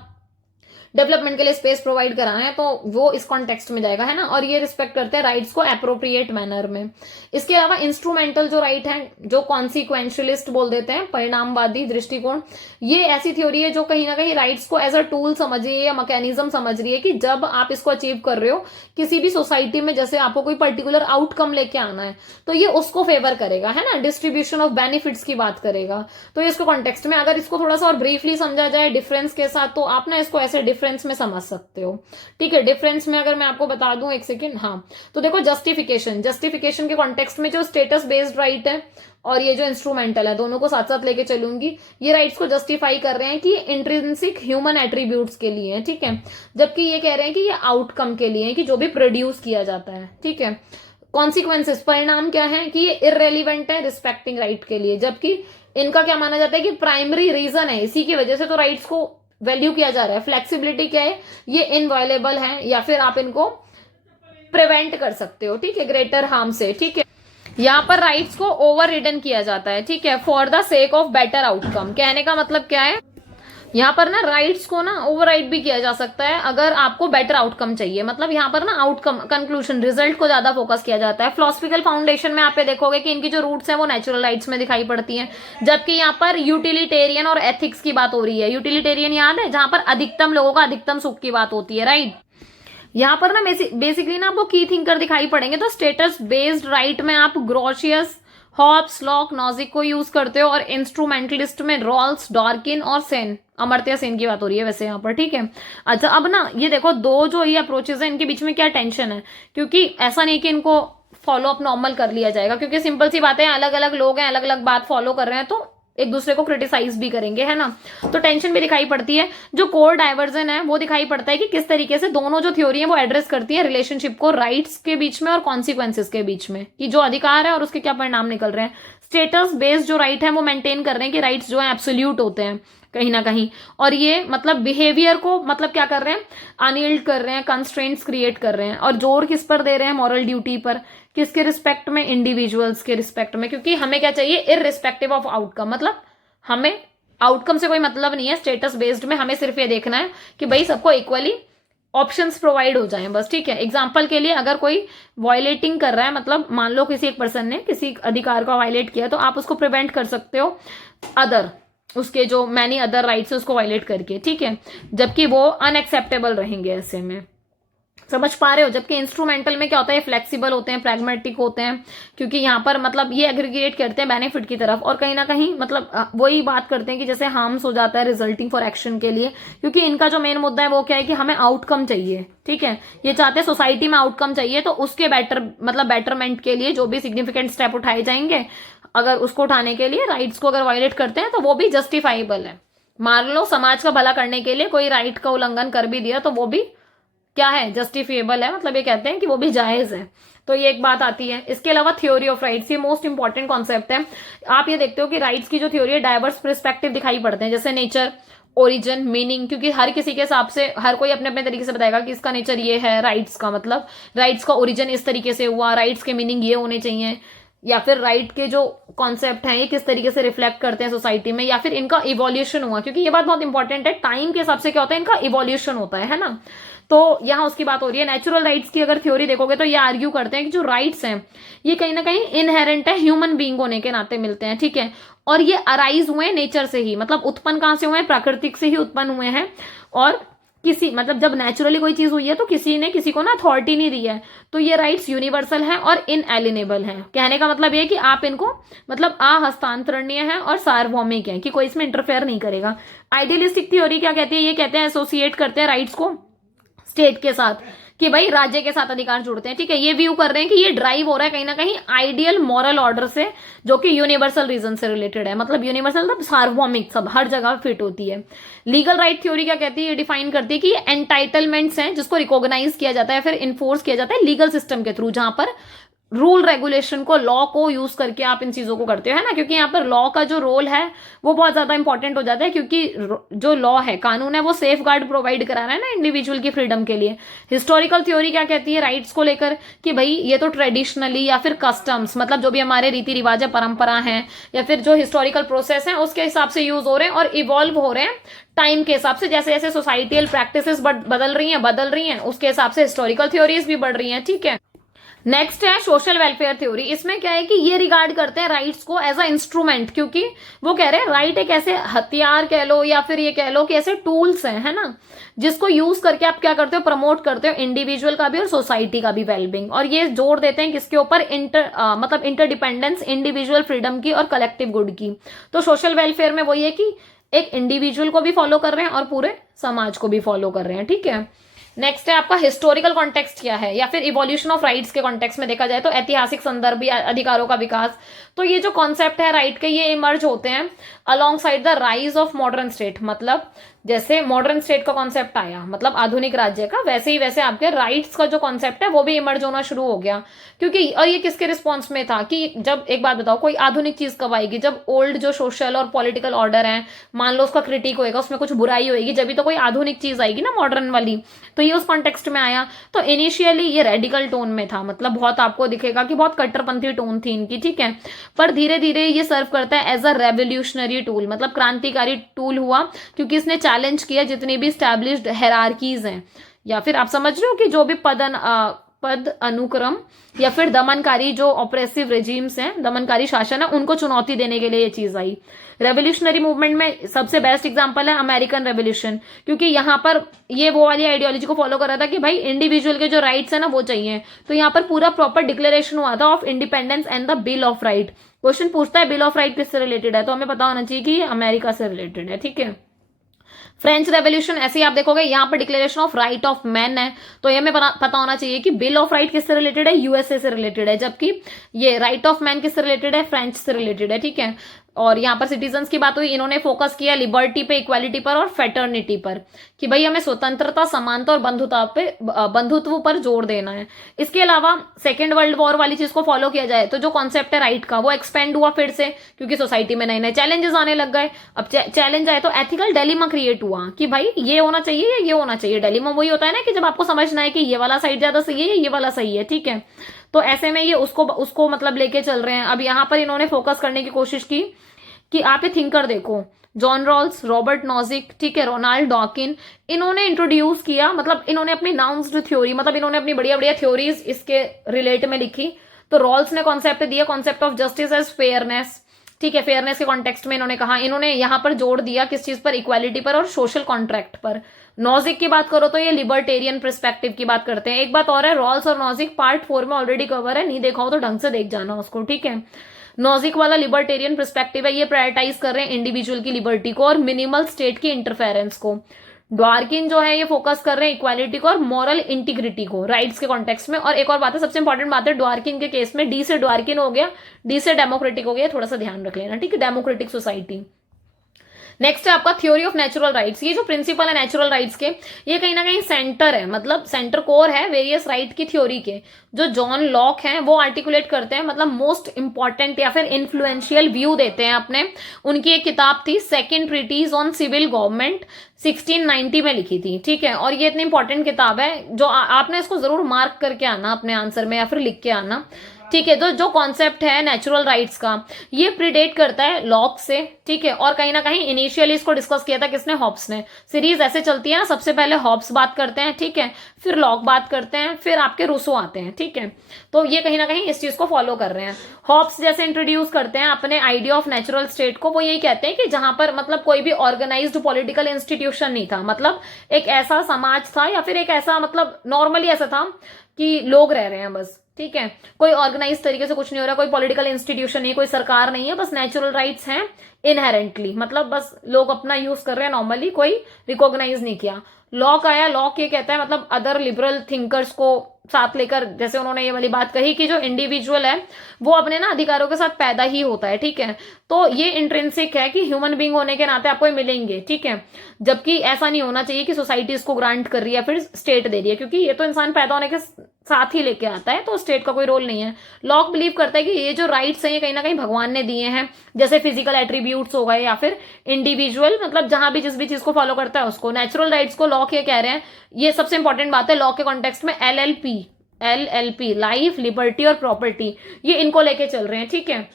डेवलपमेंट के लिए स्पेस प्रोवाइड करा है, तो वो इस कॉन्टेक्स्ट में जाएगा, है ना। और ये रिस्पेक्ट करते हैं राइट्स को अप्रोप्रिएट मैनर में। इसके अलावा इंस्ट्रूमेंटल जो राइट है, जो कॉन्सिक्वेंशलिस्ट बोल देते हैं, परिणामवादी दृष्टिकोण, ये ऐसी थ्योरी है जो कहीं ना कहीं राइट्स को एज अ टूल समझ रही है या मैकेनिज्म समझ रही है कि जब आप इसको अचीव कर रहे हो किसी भी सोसाइटी में, जैसे आपको कोई पर्टिकुलर आउटकम लेके आना है, तो ये उसको फेवर करेगा, है ना, डिस्ट्रीब्यूशन ऑफ बेनिफिट्स की बात करेगा। तो इसको कॉन्टेक्स्ट में अगर इसको थोड़ा सा और ब्रीफली समझा जाए डिफरेंस के साथ, तो आप ना इसको ऐसे डिफरेंस में समझ सकते हो, ठीक है। डिफरेंस में अगर मैं आपको बता दूं, एक सेकेंड, हाँ, तो देखो जस्टिफिकेशन के कॉन्टेक्स्ट में जो स्टेटस बेस्ड राइट है और ये जो इंस्ट्रूमेंटल है, दोनों को साथ साथ लेके चलूंगी, ये राइट्स को जस्टिफाई कर रहे हैं कि इंट्रिंसिक ह्यूमन एट्रीब्यूट्स के लिए है, ठीक है, जबकि ये कह रहे हैं कि ये आउटकम के लिए है, कि जो भी प्रोड्यूस किया जाता है, ठीक है। कॉन्सिक्वेंसेस, परिणाम क्या है, कि ये इररेलीवेंट है रिस्पेक्टिंग राइट के लिए, जबकि इनका क्या माना जाता है कि प्राइमरी रीजन है, इसी की वजह से तो राइट्स को वैल्यू किया जा रहा है। फ्लेक्सिबिलिटी क्या है, ये इनवायलेबल है, या फिर आप इनको प्रिवेंट कर सकते हो, ठीक है, ग्रेटर हार्म से, ठीक है। यहाँ पर राइट्स को ओवर रिडन किया जाता है, ठीक है, for the sake of better outcome. कहने का मतलब क्या है, यहाँ पर ना राइट्स को ना ओवरराइड भी किया जा सकता है अगर आपको बेटर आउटकम चाहिए। मतलब यहाँ पर ना आउटकम, कंक्लूजन, रिजल्ट को ज्यादा फोकस किया जाता है। फिलोसफिकल फाउंडेशन में आप ये देखोगे कि इनकी जो रूट्स हैं वो नेचुरल राइट्स में दिखाई पड़ती हैं, जबकि यहाँ पर यूटिलिटेरियन और एथिक्स की बात हो रही है। यूटिलिटेरियन याद है, जहां पर अधिकतम लोगों का अधिकतम सुख की बात होती है, राइट। यहाँ पर ना बेसिकली ना आपको की थिंकर दिखाई पड़ेंगे। तो स्टेटस बेस्ड राइट में आप ग्रोशियस, हॉब्स, लॉक, नॉजिक को यूज करते हो, और इंस्ट्रूमेंटलिस्ट में रॉल्स, डॉर्किन और सेन, अमर्त्य सेन की बात हो रही है वैसे यहाँ पर, ठीक है। अच्छा, अब ना ये देखो, दो जो ये अप्रोचेस है इनके बीच में क्या टेंशन है, क्योंकि ऐसा नहीं कि इनको फॉलो अप नॉर्मल कर लिया जाएगा, क्योंकि सिंपल सी बात है, अलग अलग लोग हैं, अलग अलग बात फॉलो कर रहे हैं, तो एक दूसरे को क्रिटिसाइज भी करेंगे, है ना। तो टेंशन भी दिखाई पड़ती है। जो कोर डाइवर्जन है वो दिखाई पड़ता है कि किस तरीके से दोनों जो थ्योरी है वो एड्रेस करती है रिलेशनशिप को राइट्स के बीच में और कॉन्सिक्वेंसेस के बीच में, कि जो अधिकार है और उसके क्या परिणाम निकल रहे हैं। स्टेटस बेस्ड जो राइट है वो मेंटेन कर रहे हैं कि राइट्स जो है एब्सोल्यूट होते हैं कहीं ना कहीं, और ये मतलब बिहेवियर को मतलब क्या कर रहे हैं, अनयील्ड कर रहे हैं, कंस्ट्रेंट्स क्रिएट कर रहे हैं। और जोर किस पर दे रहे हैं, मॉरल ड्यूटी पर, किसके रिस्पेक्ट में, इंडिविजुअल्स के रिस्पेक्ट में, क्योंकि हमें क्या चाहिए, इररिस्पेक्टिव ऑफ आउटकम। मतलब हमें आउटकम से कोई मतलब नहीं है स्टेटस बेस्ड में, हमें सिर्फ ये देखना है कि भाई सबको इक्वली ऑप्शंस प्रोवाइड हो जाएं बस, ठीक है। एग्जांपल के लिए, अगर कोई वायलेटिंग कर रहा है, मतलब मान लो किसी एक पर्सन ने किसी अधिकार का वायलेट किया, तो आप उसको प्रिवेंट कर सकते हो अदर, उसके जो मैनी अदर राइट्स है उसको वायलेट करके, ठीक है, जबकि वो अनएक्सेप्टेबल रहेंगे ऐसे में। समझ पा रहे हो। जबकि इंस्ट्रूमेंटल में क्या होता है, फ्लेक्सिबल होते हैं, प्रैग्मेटिक होते हैं, क्योंकि यहाँ पर मतलब ये एग्रीगेट करते हैं बेनिफिट की तरफ, और कहीं ना कहीं मतलब वही बात करते हैं कि जैसे हार्म्स हो जाता है रिजल्टिंग फॉर एक्शन के लिए, क्योंकि इनका जो मेन मुद्दा है वो क्या है कि हमें आउटकम चाहिए, ठीक है। ये चाहते हैं सोसाइटी में आउटकम चाहिए, तो उसके बेटरमेंट के लिए जो भी सिग्निफिकेंट स्टेप उठाए जाएंगे, अगर उसको उठाने के लिए राइट्स को अगर वायलेट करते हैं तो वो भी जस्टिफाइबल है। मान लो समाज का भला करने के लिए कोई राइट का उल्लंघन कर भी दिया, तो वो भी क्या है, जस्टिफिएबल है, मतलब ये कहते हैं कि वो भी जायज है। तो ये एक बात आती है। इसके अलावा थ्योरी ऑफ राइट्स, ये मोस्ट इंपॉर्टेंट कॉन्सेप्ट है। आप ये देखते हो कि राइट्स की जो थ्योरी है डाइवर्स पर्सपेक्टिव दिखाई पड़ते हैं, जैसे नेचर, ओरिजिन, मीनिंग, क्योंकि हर किसी के हिसाब से हर कोई अपने अपने तरीके से बताएगा कि इसका नेचर ये है, राइट्स का मतलब राइट्स का ओरिजिन इस तरीके से हुआ, राइट्स के मीनिंग ये होने चाहिए, या फिर राइट के जो कॉन्सेप्ट हैं ये किस तरीके से रिफ्लेक्ट करते हैं सोसाइटी में, या फिर इनका इवोल्यूशन हुआ, क्योंकि ये बात बहुत इंपॉर्टेंट है, टाइम के हिसाब से क्या होता है, इनका इवोल्यूशन होता है ना। तो यहाँ उसकी बात हो रही है। नेचुरल राइट्स की अगर थ्योरी देखोगे तो ये आर्ग्यू करते हैं कि जो राइट्स हैं ये कहीं ना कहीं इनहेरेंट है, ह्यूमन बीइंग होने के नाते मिलते हैं, ठीक है, और ये अराइज हुए नेचर से ही, मतलब उत्पन्न कहां से हुए हैं, प्राकृतिक से ही उत्पन्न हुए हैं, और किसी मतलब जब नेचुरली कोई चीज हुई है तो किसी ने किसी को ना अथॉरिटी नहीं दी है, तो ये राइट्स यूनिवर्सल हैं और इनएलिनेबल हैं। कहने का मतलब ये कि आप इनको मतलब अहस्तांतरणीय है और सार्वभौमिक है, कि कोई इसमें इंटरफेयर नहीं करेगा। आइडियलिस्टिक थ्योरी क्या कहती है, ये कहते हैं एसोसिएट करते हैं राइट्स को स्टेट के साथ, कि भाई राज्य के साथ अधिकार जुड़ते हैं, ठीक है। ये व्यू कर रहे हैं कि ये ड्राइव हो रहा है कहीं ना कहीं आइडियल मॉरल ऑर्डर से, जो कि यूनिवर्सल रीजन से रिलेटेड है, मतलब यूनिवर्सल मतलब सार्वभौमिक, सब हर जगह फिट होती है। लीगल राइट थ्योरी क्या कहती है, ये डिफाइन करती है कि एंटाइटलमेंट्स हैं जिसको रिकॉग्नाइज किया जाता है, फिर इन्फोर्स किया जाता है लीगल सिस्टम के थ्रू, जहां पर रूल रेगुलेशन को, लॉ को यूज करके आप इन चीजों को करते हो, है ना, क्योंकि यहाँ पर लॉ का जो रोल है वो बहुत ज्यादा इंपॉर्टेंट हो जाता है, क्योंकि जो लॉ है, कानून है, वो सेफ गार्ड प्रोवाइड करा रहा है ना इंडिविजुअल की फ्रीडम के लिए। हिस्टोरिकल थ्योरी क्या कहती है राइट्स को लेकर, कि भाई ये तो ट्रेडिशनली या फिर कस्टम्स, मतलब जो भी हमारे रीति रिवाज है, परंपरा है, या फिर जो हिस्टोरिकल प्रोसेस है उसके हिसाब से यूज हो रहे हैं और इवॉल्व हो रहे हैं टाइम के हिसाब से। जैसे जैसे सोसाइटियल प्रैक्टिसेस बदल रही हैं उसके हिसाब से हिस्टोरिकल थ्योरीज भी बढ़ रही हैं, ठीक है। नेक्स्ट है सोशल वेलफेयर थ्योरी। इसमें क्या है कि ये रिगार्ड करते हैं राइट्स को एज अ इंस्ट्रूमेंट, क्योंकि वो कह रहे हैं राइट एक ऐसे हथियार कह लो या फिर ये कह लो कि ऐसे टूल्स हैं, है ना, जिसको यूज करके आप क्या करते हो, प्रमोट करते हो इंडिविजुअल का भी और सोसाइटी का भी वेलबींग। और ये जोड़ देते हैं किसके ऊपर, मतलब इंटरडिपेंडेंस, इंडिविजुअल फ्रीडम की और कलेक्टिव गुड की। तो सोशल वेलफेयर में वही है कि एक इंडिविजुअल को भी फॉलो कर रहे हैं और पूरे समाज को भी फॉलो कर रहे हैं, ठीक है। नेक्स्ट है आपका हिस्टोरिकल कॉन्टेक्स्ट क्या है, या फिर इवोल्यूशन ऑफ राइट्स के कॉन्टेक्स्ट में देखा जाए तो ऐतिहासिक संदर्भ या अधिकारों का विकास। तो ये जो कॉन्सेप्ट है राइट के, ये इमर्ज होते हैं along side the rise of modern state. मतलब जैसे मॉडर्न स्टेट का कॉन्सेप्ट आया, मतलब आधुनिक राज्य का, वैसे ही वैसे आपके राइट्स का जो कॉन्सेप्ट है वो भी इमर्ज होना शुरू हो गया। क्योंकि और ये किसके रिस्पॉन्स में था कि जब, एक बात बताओ, कोई आधुनिक चीज कब आएगी, जब ओल्ड जो सोशल और पॉलिटिकल ऑर्डर है, मान लो उसका क्रिटिक होएगा, उसमें कुछ बुराई होगी, जब भी तो कोई आधुनिक चीज आएगी ना मॉडर्न वाली। तो ये उस कॉन्टेक्स्ट में आया। तो इनिशियली ये रेडिकल टोन में था, मतलब बहुत आपको दिखेगा कि बहुत कट्टरपंथी टोन थी इनकी, ठीक है। पर धीरे धीरे ये सर्व करता है एज अ रेवोल्यूशनरी टूल, मतलब क्रांतिकारी टूल हुआ, क्योंकि इसने चैलेंज किया जितनी भी स्टैब्लिश्ड हेरारकीज हैं, या फिर आप समझ रहे हो कि जो भी पद अनुक्रम या फिर दमनकारी जो ऑपरेसिव रेजिम्स हैं, दमनकारी शासन है, उनको चुनौती देने के लिए ये चीज आई। रेवोल्यूशनरी मूवमेंट में सबसे बेस्ट एग्जांपल है अमेरिकन रेवोल्यूशन, क्योंकि यहाँ पर ये वो वाली आइडियोलॉजी को फॉलो कर रहा था कि भाई इंडिविजुअल के जो राइट्स है ना वो चाहिए। तो यहाँ पर पूरा प्रॉपर डिक्लेरेशन हुआ था of independence and the bill of right. Question पूछता है बिल ऑफ राइट किससे रिलेटेड है, तो हमें पता होना चाहिए कि ये अमेरिका से रिलेटेड है, ठीक है। फ्रेंच रेवोल्यूशन ऐसे ही आप देखोगे, यहाँ पर declaration of right of man है, तो ये हमें पता होना चाहिए कि बिल ऑफ राइट किससे रिलेटेड है, यूएसए से रिलेटेड है, जबकि ये राइट ऑफ मैन किससे रिलेटेड है, फ्रेंच से रिलेटेड है, ठीक है। और यहाँ पर सिटीजन्स की बात हुई, इन्होंने फोकस किया लिबर्टी पे, इक्वालिटी पर और फेटर्निटी पर, कि भाई हमें स्वतंत्रता, समानता और बंधुत्व पर जोर देना है। इसके अलावा सेकेंड वर्ल्ड वॉर वाली चीज को फॉलो किया जाए तो जो कॉन्सेप्ट है राइट का वो एक्सपेंड हुआ फिर से, क्योंकि सोसाइटी में नए नए चैलेंजेस आने लग गए। अब चैलेंज आए तो एथिकल डिलेमा क्रिएट हुआ कि भाई ये होना चाहिए या ये होना चाहिए। डिलेमा वही होता है ना कि जब आपको समझना है कि ये वाला साइड ज्यादा सही है या ये वाला सही है, ठीक है। तो ऐसे में ये उसको मतलब लेके चल रहे हैं। अब यहाँ पर इन्होंने फोकस करने की कोशिश की कि आप ये थिंकर देखो, जॉन रॉल्स, रॉबर्ट नॉजिक, ठीक है, रोनाल्ड डॉकिन, इन्होंने इंट्रोड्यूस किया, मतलब इन्होंने अपनी नाउंस्ड थ्योरी, मतलब इन्होंने अपनी बढ़िया बढ़िया थ्योरीज इसके रिलेट में लिखी। तो रॉल्स ने कॉन्सेप्ट दिया, concept of justice as fairness, ठीक है, फेयरनेस के कॉन्टेक्स्ट में इन्होंने कहा, इन्होंने यहाँ पर जोड़ दिया किस चीज पर, इक्वालिटी पर और सोशल कॉन्ट्रैक्ट पर। नॉजिक की बात करो तो ये लिबर्टेरियन पर्सपेक्टिव की बात करते हैं। एक बात और है, रॉल्स और नॉजिक पार्ट 4 में ऑलरेडी कवर है, नहीं देखा हो तो ढंग से देख जाना उसको, ठीक है। नॉजिक वाला लिबर्टेरियन पर्सपेक्टिव है, ये प्रायोरिटाइज कर रहे हैं इंडिविजुअल की लिबर्टी को और मिनिमल स्टेट की इंटरफेरेंस को। ड्वार्किन जो है ये फोकस कर रहे हैं इक्वालिटी को और मॉरल इंटीग्रिटी को राइट्स के कॉन्टेक्स्ट में। और एक और बात है, सबसे इंपॉर्टेंट बात है, ड्वार्किन के केस में डी से ड्वार्किन हो गया, डी से डेमोक्रेटिक हो गया, थोड़ा सा ध्यान रख लेना, ठीक है, डेमोक्रेटिक सोसाइटी। नेक्स्ट है आपका थ्योरी ऑफ नेचुरल राइट्स। ये जो प्रिंसिपल है नेचुरल राइट्स के, ये कहीं ना कहीं सेंटर है, मतलब सेंटर कोर है वेरियस राइट की थ्योरी के, जो जॉन लॉक हैं वो आर्टिकुलेट करते हैं, मतलब मोस्ट इंपॉर्टेंट या फिर इन्फ्लुएंशियल व्यू देते हैं अपने। उनकी एक किताब थी second treatise on civil government, 1690 में लिखी थी, ठीक है। और ये इतनी इंपॉर्टेंट किताब है जो आपने इसको जरूर मार्क करके आना अपने आंसर में या फिर लिख के आना, ठीक है। तो जो कॉन्सेप्ट है नेचुरल राइट्स का, ये प्रीडेट करता है लॉक से, ठीक है। और कहीं ना कहीं इनिशियली इसको डिस्कस किया था किसने, हॉब्स ने। सीरीज ऐसे चलती है ना, सबसे पहले हॉब्स बात करते हैं, ठीक है, फिर लॉक बात करते हैं, फिर आपके रूसो आते हैं, ठीक है। तो ये कहीं ना कहीं इस चीज को फॉलो कर रहे हैं। हॉब्स जैसे इंट्रोड्यूस करते हैं अपने आइडिया ऑफ नेचुरल स्टेट को, वो यही कहते हैं कि जहां पर मतलब कोई भी ऑर्गेनाइज्ड पॉलिटिकल इंस्टीट्यूशन नहीं था, मतलब एक ऐसा समाज था या फिर एक ऐसा, मतलब नॉर्मली ऐसा था कि लोग रह रहे हैं बस, ठीक है, कोई ऑर्गेनाइज तरीके से कुछ नहीं हो रहा, कोई पॉलिटिकल इंस्टीट्यूशन नहीं, कोई सरकार नहीं है, बस नेचुरल राइट्स हैं इनहेरेंटली, मतलब बस लोग अपना यूज कर रहे हैं नॉर्मली, कोई रिकॉग्नाइज नहीं किया। लॉक आया, लॉक ये कहता है मतलब अदर लिबरल थिंकर्स को साथ लेकर, जैसे उन्होंने ये वाली बात कही कि जो इंडिविजुअल है वो अपने ना अधिकारों के साथ पैदा ही होता है, ठीक है। तो ये इंट्रिंसिक है कि ह्यूमन बींग होने के नाते आपको मिलेंगे, ठीक है, जबकि ऐसा नहीं होना चाहिए कि सोसाइटी इसको ग्रांट कर रही है फिर स्टेट दे रही है, क्योंकि ये तो इंसान पैदा होने के साथ ही लेके आता है, तो स्टेट का कोई रोल नहीं है। लॉक बिलीव करता है कि ये जो राइट्स हैं ये कहीं ना कहीं भगवान ने दिए हैं, जैसे फिजिकल एट्रीब्यूट्स हो गए या फिर इंडिविजुअल, मतलब जहां भी जिस भी चीज को फॉलो करता है उसको। नेचुरल राइट्स को लॉक ये कह रहे हैं, ये सबसे इंपॉर्टेंट बात है लॉ के कॉन्टेक्स्ट में, LLP लाइफ, लिबर्टी और प्रॉपर्टी, ये इनको लेके चल रहे हैं, ठीक है।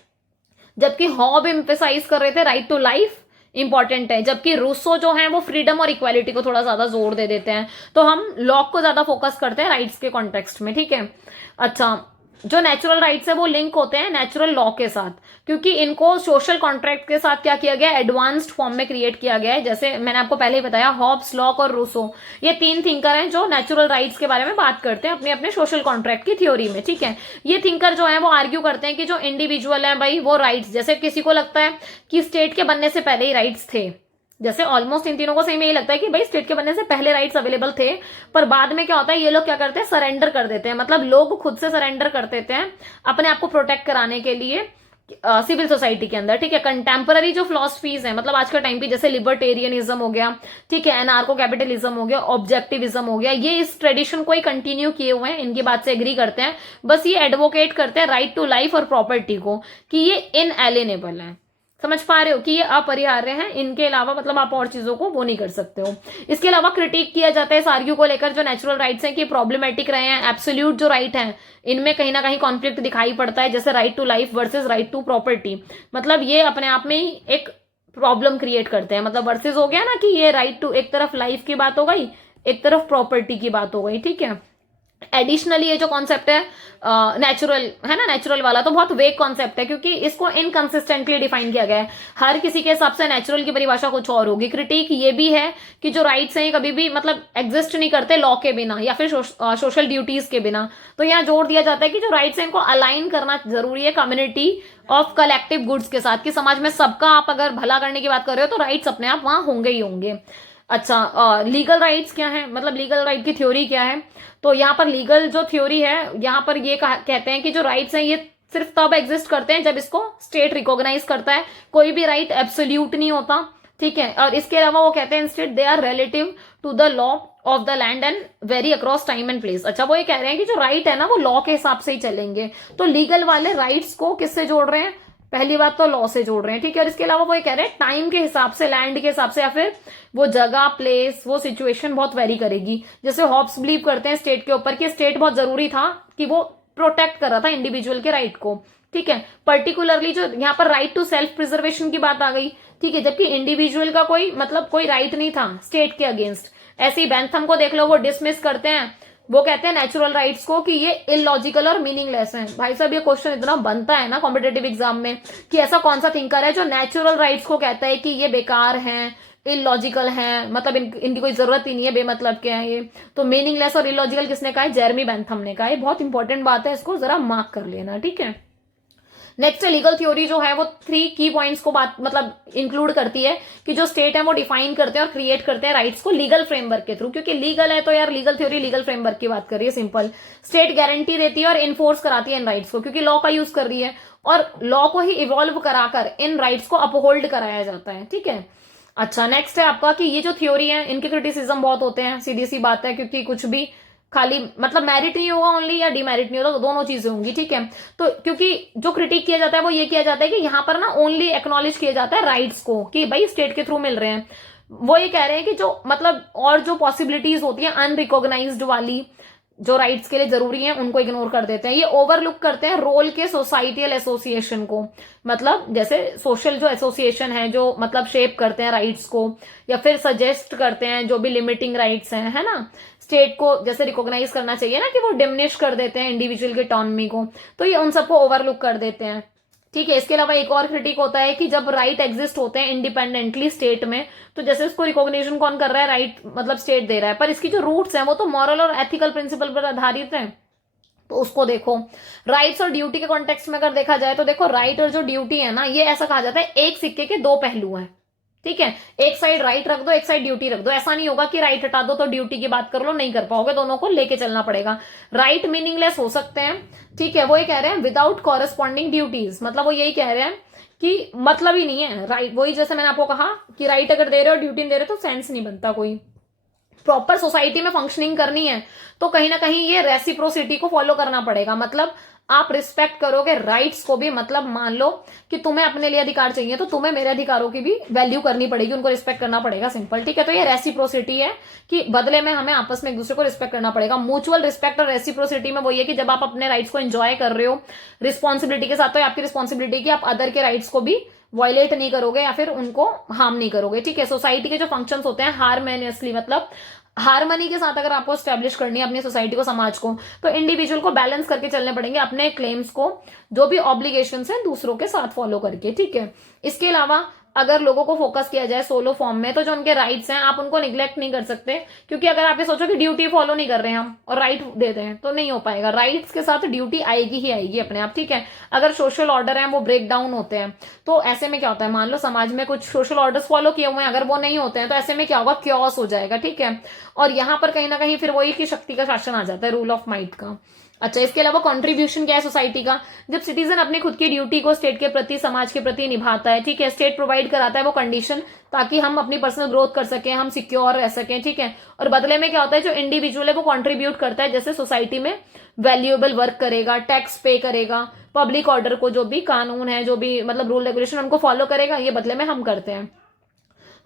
जबकि हॉब एम्फेसाइज कर रहे थे राइट टू लाइफ इंपॉर्टेंट है, जबकि रूसो जो है वो फ्रीडम और इक्वालिटी को थोड़ा ज्यादा जोर दे देते हैं। तो हम लॉक को ज्यादा फोकस करते हैं राइट्स के कॉन्टेक्स्ट में, ठीक है। अच्छा, जो नेचुरल राइट्स है वो लिंक होते हैं नेचुरल लॉ के साथ, क्योंकि इनको सोशल कॉन्ट्रैक्ट के साथ क्या किया गया है, एडवांस्ड फॉर्म में क्रिएट किया गया है। जैसे मैंने आपको पहले ही बताया, हॉब्स, लॉक और रूसो, ये 3 थिंकर हैं जो नेचुरल राइट्स के बारे में बात करते हैं अपने अपने सोशल कॉन्ट्रैक्ट की थ्योरी में, ठीक है। ये थिंकर जो है वो आर्ग्यू करते हैं कि जो इंडिविजुअल है भाई वो राइट्स, जैसे किसी को लगता है कि स्टेट के बनने से पहले ही राइट्स थे, जैसे ऑलमोस्ट इन तीनों को सही में ये लगता है कि भाई स्टेट के बनने से पहले राइट्स अवेलेबल थे, पर बाद में क्या होता है, ये लोग क्या करते हैं, सरेंडर कर देते हैं, मतलब लोग खुद से सरेंडर कर देते हैं अपने आप को प्रोटेक्ट कराने के लिए सिविल सोसाइटी के अंदर, ठीक है। कंटेम्पररी जो फिलॉसफीज है, मतलब आज के टाइम पे, जैसे लिबर्टेरियनिज्म हो गया, ठीक है, एनार्को कैपिटलिज्म हो गया, ऑब्जेक्टिविज्म हो गया, ये इस ट्रेडिशन को ही कंटिन्यू किए हुए हैं, इनकी बात से एग्री करते हैं। बस ये एडवोकेट करते हैं राइट टू लाइफ और प्रॉपर्टी को, कि ये इनएलिएनेबल है। समझ पा रहे हो कि ये अपरिहार्य हैं, इनके अलावा मतलब आप और चीजों को वो नहीं कर सकते हो। इसके अलावा क्रिटिक किया जाता है इस आर्ग्यू को लेकर जो नेचुरल राइट्स हैं कि प्रॉब्लमेटिक रहे हैं, एब्सोल्यूट जो राइट हैं इनमें कहीं ना कहीं कॉन्फ्लिक्ट दिखाई पड़ता है, जैसे right to life versus right to property, मतलब ये अपने आप में ही एक प्रॉब्लम क्रिएट करते हैं। मतलब वर्सेस हो गया ना कि ये राइट टू, एक तरफ लाइफ की बात हो गई, एक तरफ प्रॉपर्टी की बात हो गई, ठीक है। एडिशनली ये जो कॉन्सेप्ट है नेचुरल है ना, नेचुरल वाला तो बहुत वेग कॉन्सेप्ट है, क्योंकि इसको इनकंसिस्टेंटली डिफाइन किया गया है। हर किसी के हिसाब से नेचुरल की परिभाषा कुछ और होगी। क्रिटिक ये भी है कि जो राइट्स हैं कभी भी मतलब एग्जिस्ट नहीं करते लॉ के बिना या फिर सोशल ड्यूटीज के बिना। तो यहाँ जोर दिया जाता है कि जो राइट्स हैं इनको अलाइन करना जरूरी है कम्युनिटी ऑफ कलेक्टिव गुड्स के साथ, कि समाज में सबका आप अगर भला करने की बात कर रहे हो तो राइट्स अपने आप वहां होंगे ही होंगे। अच्छा, लीगल राइट्स क्या है, मतलब लीगल राइट की थ्योरी क्या है, तो यहाँ पर लीगल जो थ्योरी है यहाँ पर ये कहते हैं कि जो राइट्स हैं ये सिर्फ तब एग्जिस्ट करते हैं जब इसको स्टेट रिकॉग्नाइज करता है। कोई भी राइट एब्सोल्यूट नहीं होता, ठीक है। और इसके अलावा वो कहते हैं instead they are relative to the law of the land and vary across time and place. अच्छा, वो ये कह रहे हैं कि जो राइट है ना वो लॉ के हिसाब से ही चलेंगे। तो लीगल वाले राइट्स को किससे जोड़ रहे हैं, पहली बात तो लॉ से जोड़ रहे हैं, ठीक है। और इसके अलावा वो ये कह रहे हैं टाइम के हिसाब से, लैंड के हिसाब से, या फिर वो जगह, प्लेस, वो सिचुएशन बहुत वेरी करेगी। जैसे हॉब्स बिलीव करते हैं स्टेट के ऊपर कि स्टेट बहुत जरूरी था कि वो प्रोटेक्ट कर रहा था इंडिविजुअल के राइट को, ठीक है। पर्टिकुलरली जो यहाँ पर राइट टू सेल्फ प्रिजर्वेशन की बात आ गई, ठीक है, जबकि इंडिविजुअल का कोई मतलब कोई राइट नहीं था स्टेट के अगेंस्ट। ऐसे ही बेंथम को देख लो, वो डिसमिस करते हैं, वो कहते हैं नेचुरल राइट्स को कि ये इलॉजिकल और मीनिंगलेस हैं। भाई साहब ये क्वेश्चन इतना बनता है ना कॉम्पिटेटिव एग्जाम में कि ऐसा कौन सा थिंकर है जो नेचुरल राइट्स को कहता है कि ये बेकार हैं, इलॉजिकल हैं, मतलब इनकी कोई जरूरत ही नहीं है, बेमतलब के हैं ये। तो मीनिंगलेस और इलॉजिकल किसने कहा है, जेरेमी बेंथम ने कहा है। बहुत इंपॉर्टेंट बात है, इसको जरा मार्क कर लेना, ठीक है। नेक्स्ट लीगल थ्योरी जो है वो 3 की पॉइंट्स को बात मतलब इंक्लूड करती है कि जो स्टेट है वो डिफाइन करते हैं और क्रिएट करते हैं राइट्स को लीगल फ्रेमवर्क के थ्रू, क्योंकि लीगल है तो यार लीगल थ्योरी लीगल फ्रेमवर्क की बात कर रही है, सिंपल। स्टेट गारंटी देती है और इन्फोर्स कराती है इन राइट्स को, क्योंकि लॉ का यूज कर रही है और लॉ को ही इवॉल्व कराकर इन राइट्स को अपहोल्ड कराया जाता है, ठीक है। अच्छा, नेक्स्ट है आपका कि ये जो थ्योरी है इनके क्रिटिसिज्म बहुत होते हैं, सीधी सी बात है, क्योंकि कुछ भी खाली मतलब मेरिट नहीं होगा ओनली या डिमेरिट नहीं होगा, तो दोनों चीजें होंगी, ठीक है। तो क्योंकि जो क्रिटिक किया जाता है वो ये किया जाता है कि यहाँ पर ना ओनली एक्नॉलेज किया जाता है राइट्स को कि भाई स्टेट के थ्रू मिल रहे हैं। वो ये कह रहे हैं कि जो मतलब और जो पॉसिबिलिटीज होती है अनरिकॉग्नाइज्ड वाली जो राइट्स के लिए जरूरी है उनको इग्नोर कर देते हैं। ये ओवरलुक करते हैं रोल के सोसाइटियल एसोसिएशन को, मतलब जैसे सोशल जो एसोसिएशन है जो मतलब शेप करते हैं राइट्स को या फिर सजेस्ट करते हैं जो भी लिमिटिंग राइट्स हैं, है ना, स्टेट को जैसे रिकॉग्नाइज करना चाहिए ना, कि वो डिमिनिश कर देते हैं इंडिविजुअल के ऑटोनॉमी को, तो ये उन सबको ओवरलुक कर देते हैं, ठीक है। इसके अलावा एक और क्रिटिक होता है कि जब राइट एग्जिस्ट होते हैं इंडिपेंडेंटली स्टेट में, तो जैसे उसको रिकॉग्निशन कौन कर रहा है, राइट मतलब स्टेट दे रहा है, पर इसकी जो रूट्स हैं वो तो मॉरल और एथिकल प्रिंसिपल पर आधारित है। तो उसको देखो राइट्स और ड्यूटी के कॉन्टेक्स्ट में अगर देखा जाए तो देखो राइट और जो ड्यूटी है ना, ये ऐसा कहा जाता है एक सिक्के के 2 पहलू हैं, ठीक है। एक साइड राइट रख दो, एक साइड ड्यूटी रख दो। ऐसा नहीं होगा कि राइट हटा दो तो ड्यूटी की बात कर लो, नहीं कर पाओगे, दोनों को लेके चलना पड़ेगा। राइट मीनिंगलेस हो सकते हैं, ठीक है, वो ये कह रहे हैं विदाउट कॉरेस्पॉन्डिंग ड्यूटीज, मतलब वो यही कह रहे हैं कि मतलब ही नहीं है राइट। वही जैसे मैंने आपको कहा कि राइट अगर दे रहे हो ड्यूटी नहीं दे रहे तो सेंस नहीं बनता कोई, प्रॉपर सोसाइटी में फंक्शनिंग करनी है तो कहीं ना कहीं ये रेसिप्रोसिटी को फॉलो करना पड़ेगा। मतलब आप रिस्पेक्ट करोगे राइट्स को भी, मतलब मान लो कि तुम्हें अपने लिए अधिकार चाहिए तो तुम्हें मेरे अधिकारों की भी वैल्यू करनी पड़ेगी, उनको रिस्पेक्ट करना पड़ेगा, सिंपल, ठीक है। तो ये रेसिप्रोसिटी है कि बदले में हमें आपस में एक दूसरे को रिस्पेक्ट करना पड़ेगा। म्यूचुअल रिस्पेक्ट और रेसिप्रोसिटी में वही है कि जब आप अपने राइट्स को एंजॉय कर रहे हो रिस्पॉन्सिबिलिटी के साथ, तो आपकी रिस्पॉन्सिबिलिटी की आप अदर के राइट्स को भी वायलेट नहीं करोगे या फिर उनको हार्म नहीं करोगे, ठीक है। सोसाइटी के जो फंक्शंस होते हैं हार्मोनियसली, मतलब हारमनी के साथ अगर आपको स्टैब्लिश करनी है अपनी सोसाइटी को, समाज को, तो इंडिविजुअल को बैलेंस करके चलने पड़ेंगे अपने क्लेम्स को, जो भी ऑब्लिगेशंस हैं दूसरों के साथ फॉलो करके, ठीक है। इसके अलावा अगर लोगों को फोकस किया जाए सोलो फॉर्म में तो जो उनके राइट्स हैं आप उनको निग्लेक्ट नहीं कर सकते, क्योंकि अगर आप ये सोचो कि ड्यूटी फॉलो नहीं कर रहे हैं हम और राइट दे दें तो नहीं हो पाएगा। राइट्स के साथ ड्यूटी आएगी ही आएगी अपने आप, ठीक है। अगर सोशल ऑर्डर है वो ब्रेक डाउन होते हैं तो ऐसे में क्या होता है, मान लो समाज में कुछ सोशल ऑर्डर्स फॉलो किए हुए हैं, अगर वो नहीं होते हैं तो ऐसे में क्या होगा, क्योस हो जाएगा, ठीक है। और यहां पर कहीं ना कहीं फिर वही की शक्ति का शासन आ जाता है, रूल ऑफ माइट का। अच्छा, इसके अलावा कंट्रीब्यूशन क्या है सोसाइटी का, जब सिटीजन अपनी खुद की ड्यूटी को स्टेट के प्रति, समाज के प्रति निभाता है, ठीक है, स्टेट प्रोवाइड कराता है वो कंडीशन ताकि हम अपनी पर्सनल ग्रोथ कर सकें, हम सिक्योर रह सकें, ठीक है। और बदले में क्या होता है, जो इंडिविजुअल है वो कंट्रीब्यूट करता है, जैसे सोसाइटी में वैल्यूएबल वर्क करेगा, टैक्स पे करेगा, पब्लिक ऑर्डर को, जो भी कानून है, जो भी मतलब रूल रेगुलेशन उनको फॉलो करेगा, ये बदले में हम करते हैं।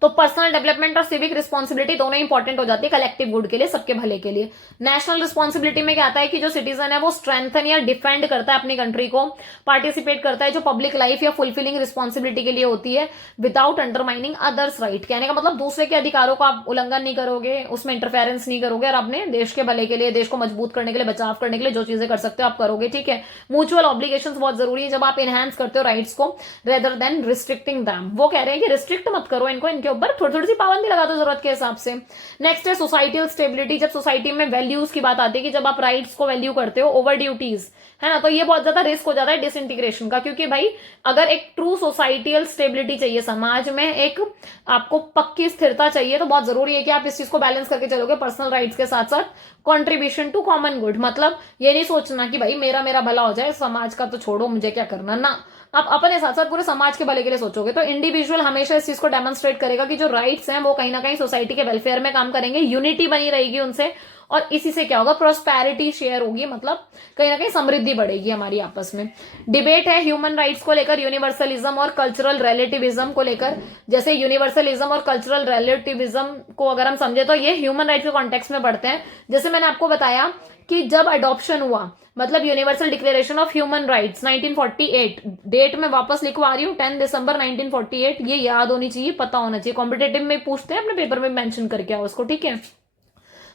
तो पर्सनल डेवलपमेंट और सिविक रिस्पॉन्सिबिलिटी दोनों इंपॉर्टेंट हो जाती है कलेक्टिव गुड के लिए, सबके भले के लिए। नेशनल रिस्पॉन्सिबिलिटी में क्या आता है कि जो सिटीजन है वो स्ट्रेंथन या डिफेंड करता है अपनी कंट्री को, पार्टिसिपेट करता है जो पब्लिक लाइफ या फुलफिलिंग रिस्पॉन्सिबिलिटी के लिए होती है, विदाउट अंडरमाइनिंग अदर्स राइट। कहने का मतलब दूसरे के अधिकारों का आप उल्लंघन नहीं करोगे, उसमें इंटरफेरेंस नहीं करोगे, और अपने देश के भले के लिए, देश को मजबूत करने के लिए, बचाव करने के लिए जो चीजें कर सकते हो आप करोगे, ठीक है। म्यूचुअल ऑब्लिगेशंस बहुत जरूरी है जब आप एनहांस करते हो राइट्स को रेदर देन रिस्ट्रिक्टिंग दैम। वो कह रहे हैं कि रिस्ट्रिक्ट मत करो इनको, इनके ऊपर थोड़ी थोड़ी सी पाबंदी लगा दो जरूरत के हिसाब से। नेक्स्ट है सोसाइटल स्टेबिलिटी, जब सोसाइटी में वैल्यूज की बात आती है कि जब आप राइट्स को वैल्यू करते हो ओवर ड्यूटीज, है ना, तो ये बहुत ज्यादा रिस्क हो जाता है डिसइंटीग्रेशन का, क्योंकि भाई अगर एक ट्रू सोसाइटल स्टेबिलिटी चाहिए समाज में, एक आपको पक्की स्थिरता चाहिए, तो बहुत जरूरी है कि आप इस चीज को बैलेंस करके चलोगे पर्सनल राइट्स के साथ साथ कॉन्ट्रीब्यूशन टू कॉमन गुड। मतलब ये नहीं सोचना कि भाई मेरा मेरा भला हो जाए, समाज का तो छोड़ो, मुझे क्या करना, ना, आप अपने साथ साथ पूरे समाज के भले के लिए सोचोगे। तो इंडिविजुअल हमेशा इस चीज को डेमोन्स्ट्रेट करेगा कि जो राइट्स हैं वो कहीं ना कहीं सोसाइटी के वेलफेयर में काम करेंगे, यूनिटी बनी रहेगी उनसे, और इसी से क्या होगा, प्रोस्पेरिटी शेयर होगी, मतलब कहीं ना कहीं समृद्धि बढ़ेगी हमारी आपस में। डिबेट है ह्यूमन राइट्स को लेकर, यूनिवर्सलिज्म और कल्चरल रिलेटिविज्म को लेकर। जैसे यूनिवर्सलिज्म और कल्चरल रिलेटिविज्म को अगर हम समझे तो ये ह्यूमन राइट्स के कॉन्टेक्स्ट में बढ़ते हैं। जैसे मैंने आपको बताया कि जब अडॉप्शन हुआ, मतलब universal declaration of human rights 1948, date में वापस लिखवा रही हूँ 10 दिसंबर 1948, ये याद होनी चाहिए, पता होना चाहिए, कॉम्पिटेटिव में पूछते हैं अपने पेपर में मेंशन करके आओ उसको, ठीक है।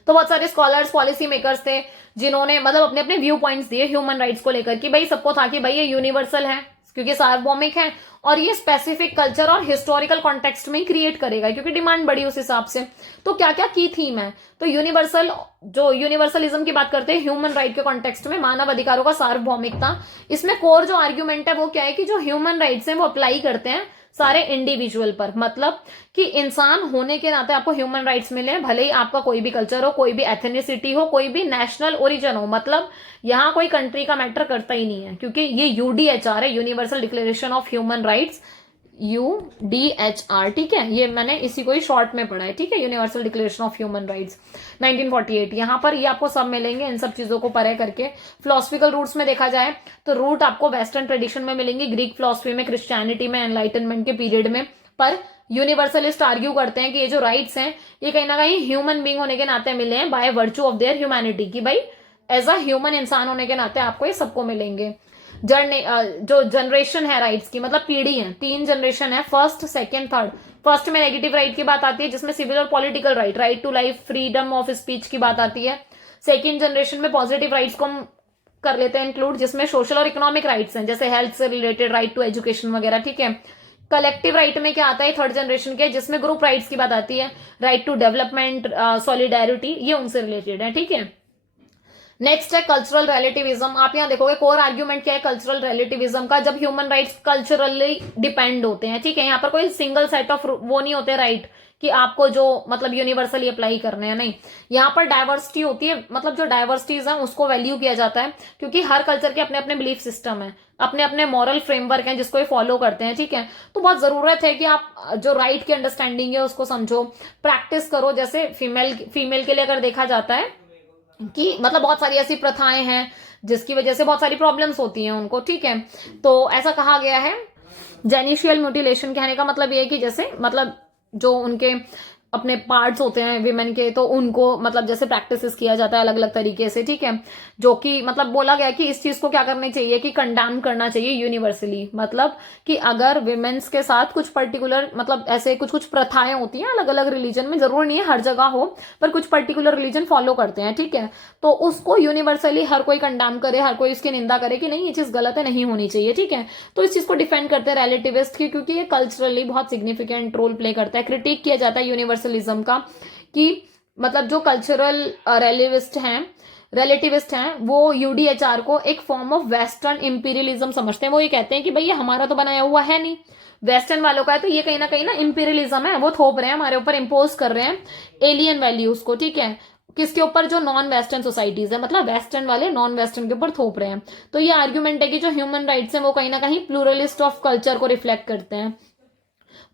तो बहुत सारे स्कॉलर्स, पॉलिसी मेकर्स थे जिन्होंने मतलब अपने अपने व्यू पॉइंट्स दिए ह्यूमन राइट्स को लेकर, कि भाई सबको था कि भाई ये यूनिवर्सल है क्योंकि सार्वभौमिक है, और ये स्पेसिफिक कल्चर और हिस्टोरिकल कॉन्टेक्स्ट में ही क्रिएट करेगा क्योंकि डिमांड बढ़ी उस हिसाब से। तो क्या क्या की थीम है, तो यूनिवर्सल, जो यूनिवर्सलिज्म की बात करते हैं ह्यूमन राइट के कॉन्टेक्स्ट में, मानव अधिकारों का सार्वभौमिकता। इसमें कोर जो आर्ग्यूमेंट है वो क्या है कि जो ह्यूमन राइट्स हैं वो अप्लाई करते हैं सारे इंडिविजुअल पर, मतलब कि इंसान होने के नाते आपको ह्यूमन राइट्स मिले, भले ही आपका कोई भी कल्चर हो, कोई भी एथनिसिटी हो, कोई भी नेशनल ओरिजिन हो, मतलब यहां कोई कंट्री का मैटर करता ही नहीं है, क्योंकि ये यूडीएचआर है, universal declaration of human rights, UDHR, ठीक है। ये मैंने इसी को ही शॉर्ट में पढ़ा है, ठीक है, universal declaration of human rights 1948। यहां पर ये आपको सब मिलेंगे, इन सब चीजों को परे करके। फिलोसफिकल रूट्स में देखा जाए तो रूट आपको वेस्टर्न ट्रेडिशन में मिलेंगे, ग्रीक फिलोसफी में, क्रिश्चियनिटी में, एनलाइटनमेंट के पीरियड में। पर यूनिवर्सलिस्ट आर्ग्यू करते हैं कि ये जो राइट्स हैं ये कहीं ना कहीं ह्यूमन बींग होने के नाते मिले हैं, by virtue of their humanity, की भाई एज अ ह्यूमन इंसान होने के नाते आपको ये सबको मिलेंगे। जो जनरेशन है राइट्स की, मतलब पीढ़ी है, 3 जनरेशन है, फर्स्ट, सेकेंड, थर्ड। फर्स्ट में नेगेटिव राइट की बात आती है जिसमें सिविल और political right, right to life, freedom of speech की बात आती है। सेकेंड जनरेशन में पॉजिटिव राइट्स को हम कर लेते हैं इंक्लूड, जिसमें सोशल और इकोनॉमिक राइट्स हैं, जैसे हेल्थ से रिलेटेड, राइट टू एजुकेशन वगैरह, ठीक है। कलेक्टिव राइट में क्या आता है, थर्ड जनरेशन के, जिसमें ग्रुप राइट्स की बात आती है, राइट टू डेवलपमेंट, सॉलिडेरिटी, ये उनसे रिलेटेड है, ठीक है। नेक्स्ट है कल्चरल रिलेटिविज्म। आप यहां देखोगे कोर आर्ग्यूमेंट क्या है कल्चरल रिलेटिविज्म का, जब ह्यूमन राइट्स कल्चरली डिपेंड होते हैं, ठीक है। यहाँ पर कोई सिंगल सेट ऑफ वो नहीं होते राइट कि आपको जो मतलब यूनिवर्सली अप्लाई करने हैं, नहीं। यहाँ पर डाइवर्सिटी होती है, मतलब जो डाइवर्सिटीज है उसको वैल्यू किया जाता है, क्योंकि हर कल्चर के अपने अपने बिलीफ सिस्टम है, अपने अपने मॉरल फ्रेमवर्क हैं जिसको ये फॉलो करते हैं, ठीक है। तो बहुत जरूरत है कि आप जो राइट की अंडरस्टैंडिंग है उसको समझो, प्रैक्टिस करो। जैसे फीमेल के लिए अगर देखा जाता है कि मतलब बहुत सारी ऐसी प्रथाएं हैं जिसकी वजह से बहुत सारी प्रॉब्लम्स होती हैं उनको, ठीक है। तो ऐसा कहा गया है, जेनिशियल म्यूटिलेशन कहने का मतलब ये है कि जैसे मतलब जो उनके अपने पार्ट्स होते हैं विमेन के, तो उनको मतलब जैसे प्रैक्टिस किया जाता है अलग अलग तरीके से, ठीक है। जो कि मतलब बोला गया कि इस चीज को क्या करना चाहिए कि कंडेम करना चाहिए यूनिवर्सली, मतलब कि अगर विमेन्स के साथ कुछ पर्टिकुलर मतलब ऐसे कुछ कुछ प्रथाएं होती हैं अलग अलग रिलीजन में, जरूर नहीं है हर जगह हो, पर कुछ पर्टिकुलर रिलीजन फॉलो करते हैं, ठीक है। तो उसको यूनिवर्सली हर कोई कंडेम करे, हर कोई इसकी निंदा करे कि नहीं ये चीज गलत है, नहीं होनी चाहिए, ठीक है। तो इस चीज को डिफेंड करते हैं रिलेटिविस्ट की, क्योंकि ये कल्चरली बहुत सिग्निफिकेंट रोल प्ले करता है। क्रिटिक किया जाता है यूनिवर्सलिज्म का कि मतलब जो कल्चरल रिलेटिविस्ट हैं वो यूडीएचआर को एक फॉर्म ऑफ वेस्टर्न इंपीरियलिज्म समझते हैं। वो ये कहते हैं कि भाई ये हमारा तो बनाया हुआ है नहीं, वेस्टर्न वालों का है, तो ये कहीं ना इंपीरियलिज्म है, वो थोप रहे हैं हमारे ऊपर, इम्पोज कर रहे हैं एलियन वैल्यूज को, ठीक है। किसके ऊपर? जो नॉन वेस्टर्न सोसाइटीज है, मतलब वेस्टर्न वाले नॉन वेस्टर्न के ऊपर थोप रहे हैं। तो ये आर्ग्यूमेंट है कि जो ह्यूमन राइट्स है वो कहीं ना कहीं प्लूरलिस्ट ऑफ कल्चर को रिफ्लेक्ट करते हैं।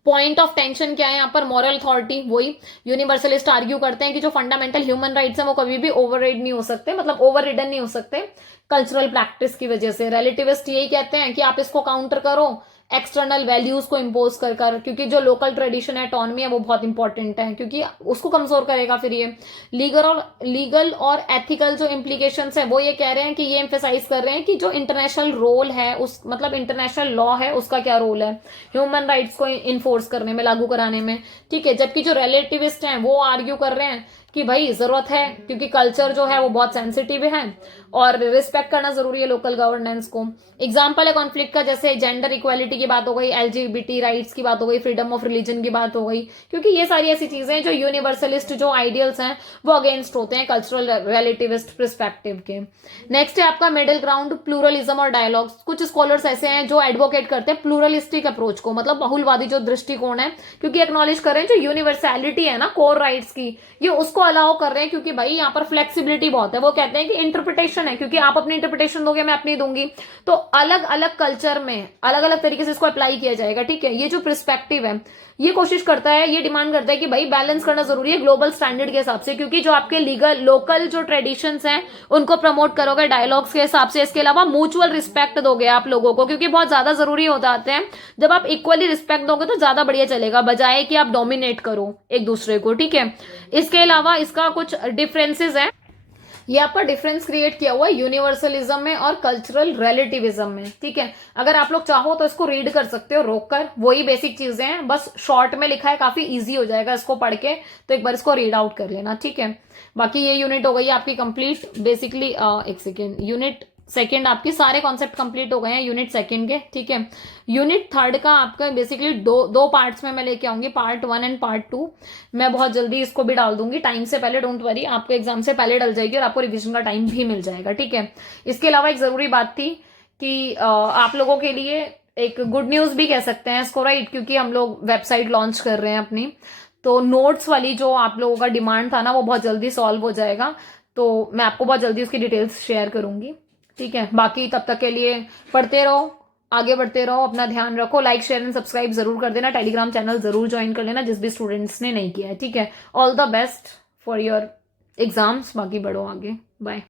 पॉइंट ऑफ टेंशन क्या है यहाँ पर? Moral authority. वही यूनिवर्सलिस्ट आर्ग्यू करते हैं कि जो फंडामेंटल ह्यूमन राइट्स हैं वो कभी भी ओवरराइड नहीं हो सकते, मतलब ओवर रिडन नहीं हो सकते कल्चरल प्रैक्टिस की वजह से। रिलेटिविस्ट यही कहते हैं कि आप इसको काउंटर करो एक्सटर्नल वैल्यूज को इम्पोज कर कर, क्योंकि जो लोकल ट्रेडिशन है, ऑटोनॉमी है, वो बहुत इंपॉर्टेंट है, क्योंकि उसको कमजोर करेगा फिर ये। लीगल और एथिकल जो इम्प्लीकेशंस है वो ये कह रहे हैं कि ये एम्फेसाइज कर रहे हैं कि जो इंटरनेशनल रोल है उस मतलब इंटरनेशनल लॉ है उसका क्या रोल है ह्यूमन राइट्स को इन्फोर्स करने में, लागू कराने में, ठीक है। जबकि जो रिलेटिविस्ट हैं वो आर्ग्यू कर रहे हैं कि भाई जरूरत है, क्योंकि कल्चर जो है वो बहुत सेंसिटिव है और रिस्पेक्ट करना जरूरी है लोकल गवर्नेंस को। एग्जाम्पल है कॉन्फ्लिक्ट का, जैसे जेंडर इक्वालिटी की बात हो गई, एलजीबीटी राइट्स की बात हो गई, फ्रीडम ऑफ रिलीजन की बात हो गई, क्योंकि ये सारी ऐसी चीजें जो यूनिवर्सलिस्ट जो आइडियल्स हैं वो अगेंस्ट होते हैं कल्चरल रिलेटिविस्ट परस्पेक्टिव के। नेक्स्ट है आपका मिडिल ग्राउंड, प्लूरलिज्म और डायलॉग्स। कुछ स्कॉलर्स ऐसे हैं जो एडवोकेट करते हैं प्लूरलिस्टिक अप्रोच को, मतलब बहुलवादी जो दृष्टिकोण है, क्योंकि एक्नॉलेज कर रहे हैं जो यूनिवर्सैलिटी है ना कोर राइट्स की, ये उसको अलाउ कर रहे हैं, क्योंकि भाई यहाँ पर फ्लेक्सिबिलिटी बहुत है। वो कहते हैं कि इंटरप्रिटेशन है, क्योंकि आप अपनी इंटरप्रिटेशन दोगे, मैं अपनी दूंगी, तो अलग अलग कल्चर में अलग अलग तरीके से इसको अप्लाई किया जाएगा, ठीक है। ये जो पर्सपेक्टिव है ये कोशिश करता है, ये डिमांड करता है कि भाई बैलेंस करना जरूरी है ग्लोबल स्टैंडर्ड के हिसाब से, क्योंकि जो आपके लीगल लोकल जो ट्रेडिशंस हैं उनको प्रमोट करोगे डायलॉग्स के हिसाब से। इसके अलावा म्यूचुअल रिस्पेक्ट दोगे आप लोगों को, क्योंकि बहुत ज्यादा जरूरी हो जाते हैं। जब आप इक्वली रिस्पेक्ट दोगे तो ज्यादा बढ़िया चलेगा, बजाय कि आप डोमिनेट करो एक दूसरे को, ठीक है। इसके अलावा इसका कुछ डिफरेंसेस है, यहाँ पर डिफरेंस क्रिएट किया हुआ है यूनिवर्सलिज्म में और कल्चरल रिलेटिविज्म में, ठीक है। अगर आप लोग चाहो तो इसको रीड कर सकते हो रोककर, वही बेसिक चीजें हैं, बस शॉर्ट में लिखा है, काफी इजी हो जाएगा इसको पढ़ के, तो एक बार इसको रीड आउट कर लेना, ठीक है। बाकी ये यूनिट हो गई आपकी कंप्लीट, बेसिकली एक सेकेंड, यूनिट सेकेंड आपके सारे कॉन्सेप्ट कंप्लीट हो गए हैं यूनिट सेकेंड के, ठीक है। यूनिट थर्ड का आपका बेसिकली दो पार्ट्स में मैं लेके आऊंगी, पार्ट 1 एंड पार्ट 2। मैं बहुत जल्दी इसको भी डाल दूंगी टाइम से पहले, डोंट वरी, आपको एग्जाम से पहले डल जाएगी और आपको रिविजन का टाइम भी मिल जाएगा, ठीक है। इसके अलावा एक जरूरी बात थी कि आप लोगों के लिए एक गुड न्यूज भी कह सकते हैं इसको, राइट, क्योंकि हम लोग वेबसाइट लॉन्च कर रहे हैं अपनी, तो नोट्स वाली जो आप लोगों का डिमांड था ना वो बहुत जल्दी सॉल्व हो जाएगा, तो मैं आपको बहुत जल्दी उसकी डिटेल्स शेयर करूंगी, ठीक है। बाकी तब तक के लिए पढ़ते रहो, आगे बढ़ते रहो, अपना ध्यान रखो, लाइक शेयर एंड सब्सक्राइब जरूर कर देना, टेलीग्राम चैनल जरूर ज्वाइन कर लेना जिस भी स्टूडेंट्स ने नहीं किया है, ठीक है। All the best for your exams, बाकी बढ़ो आगे, बाय।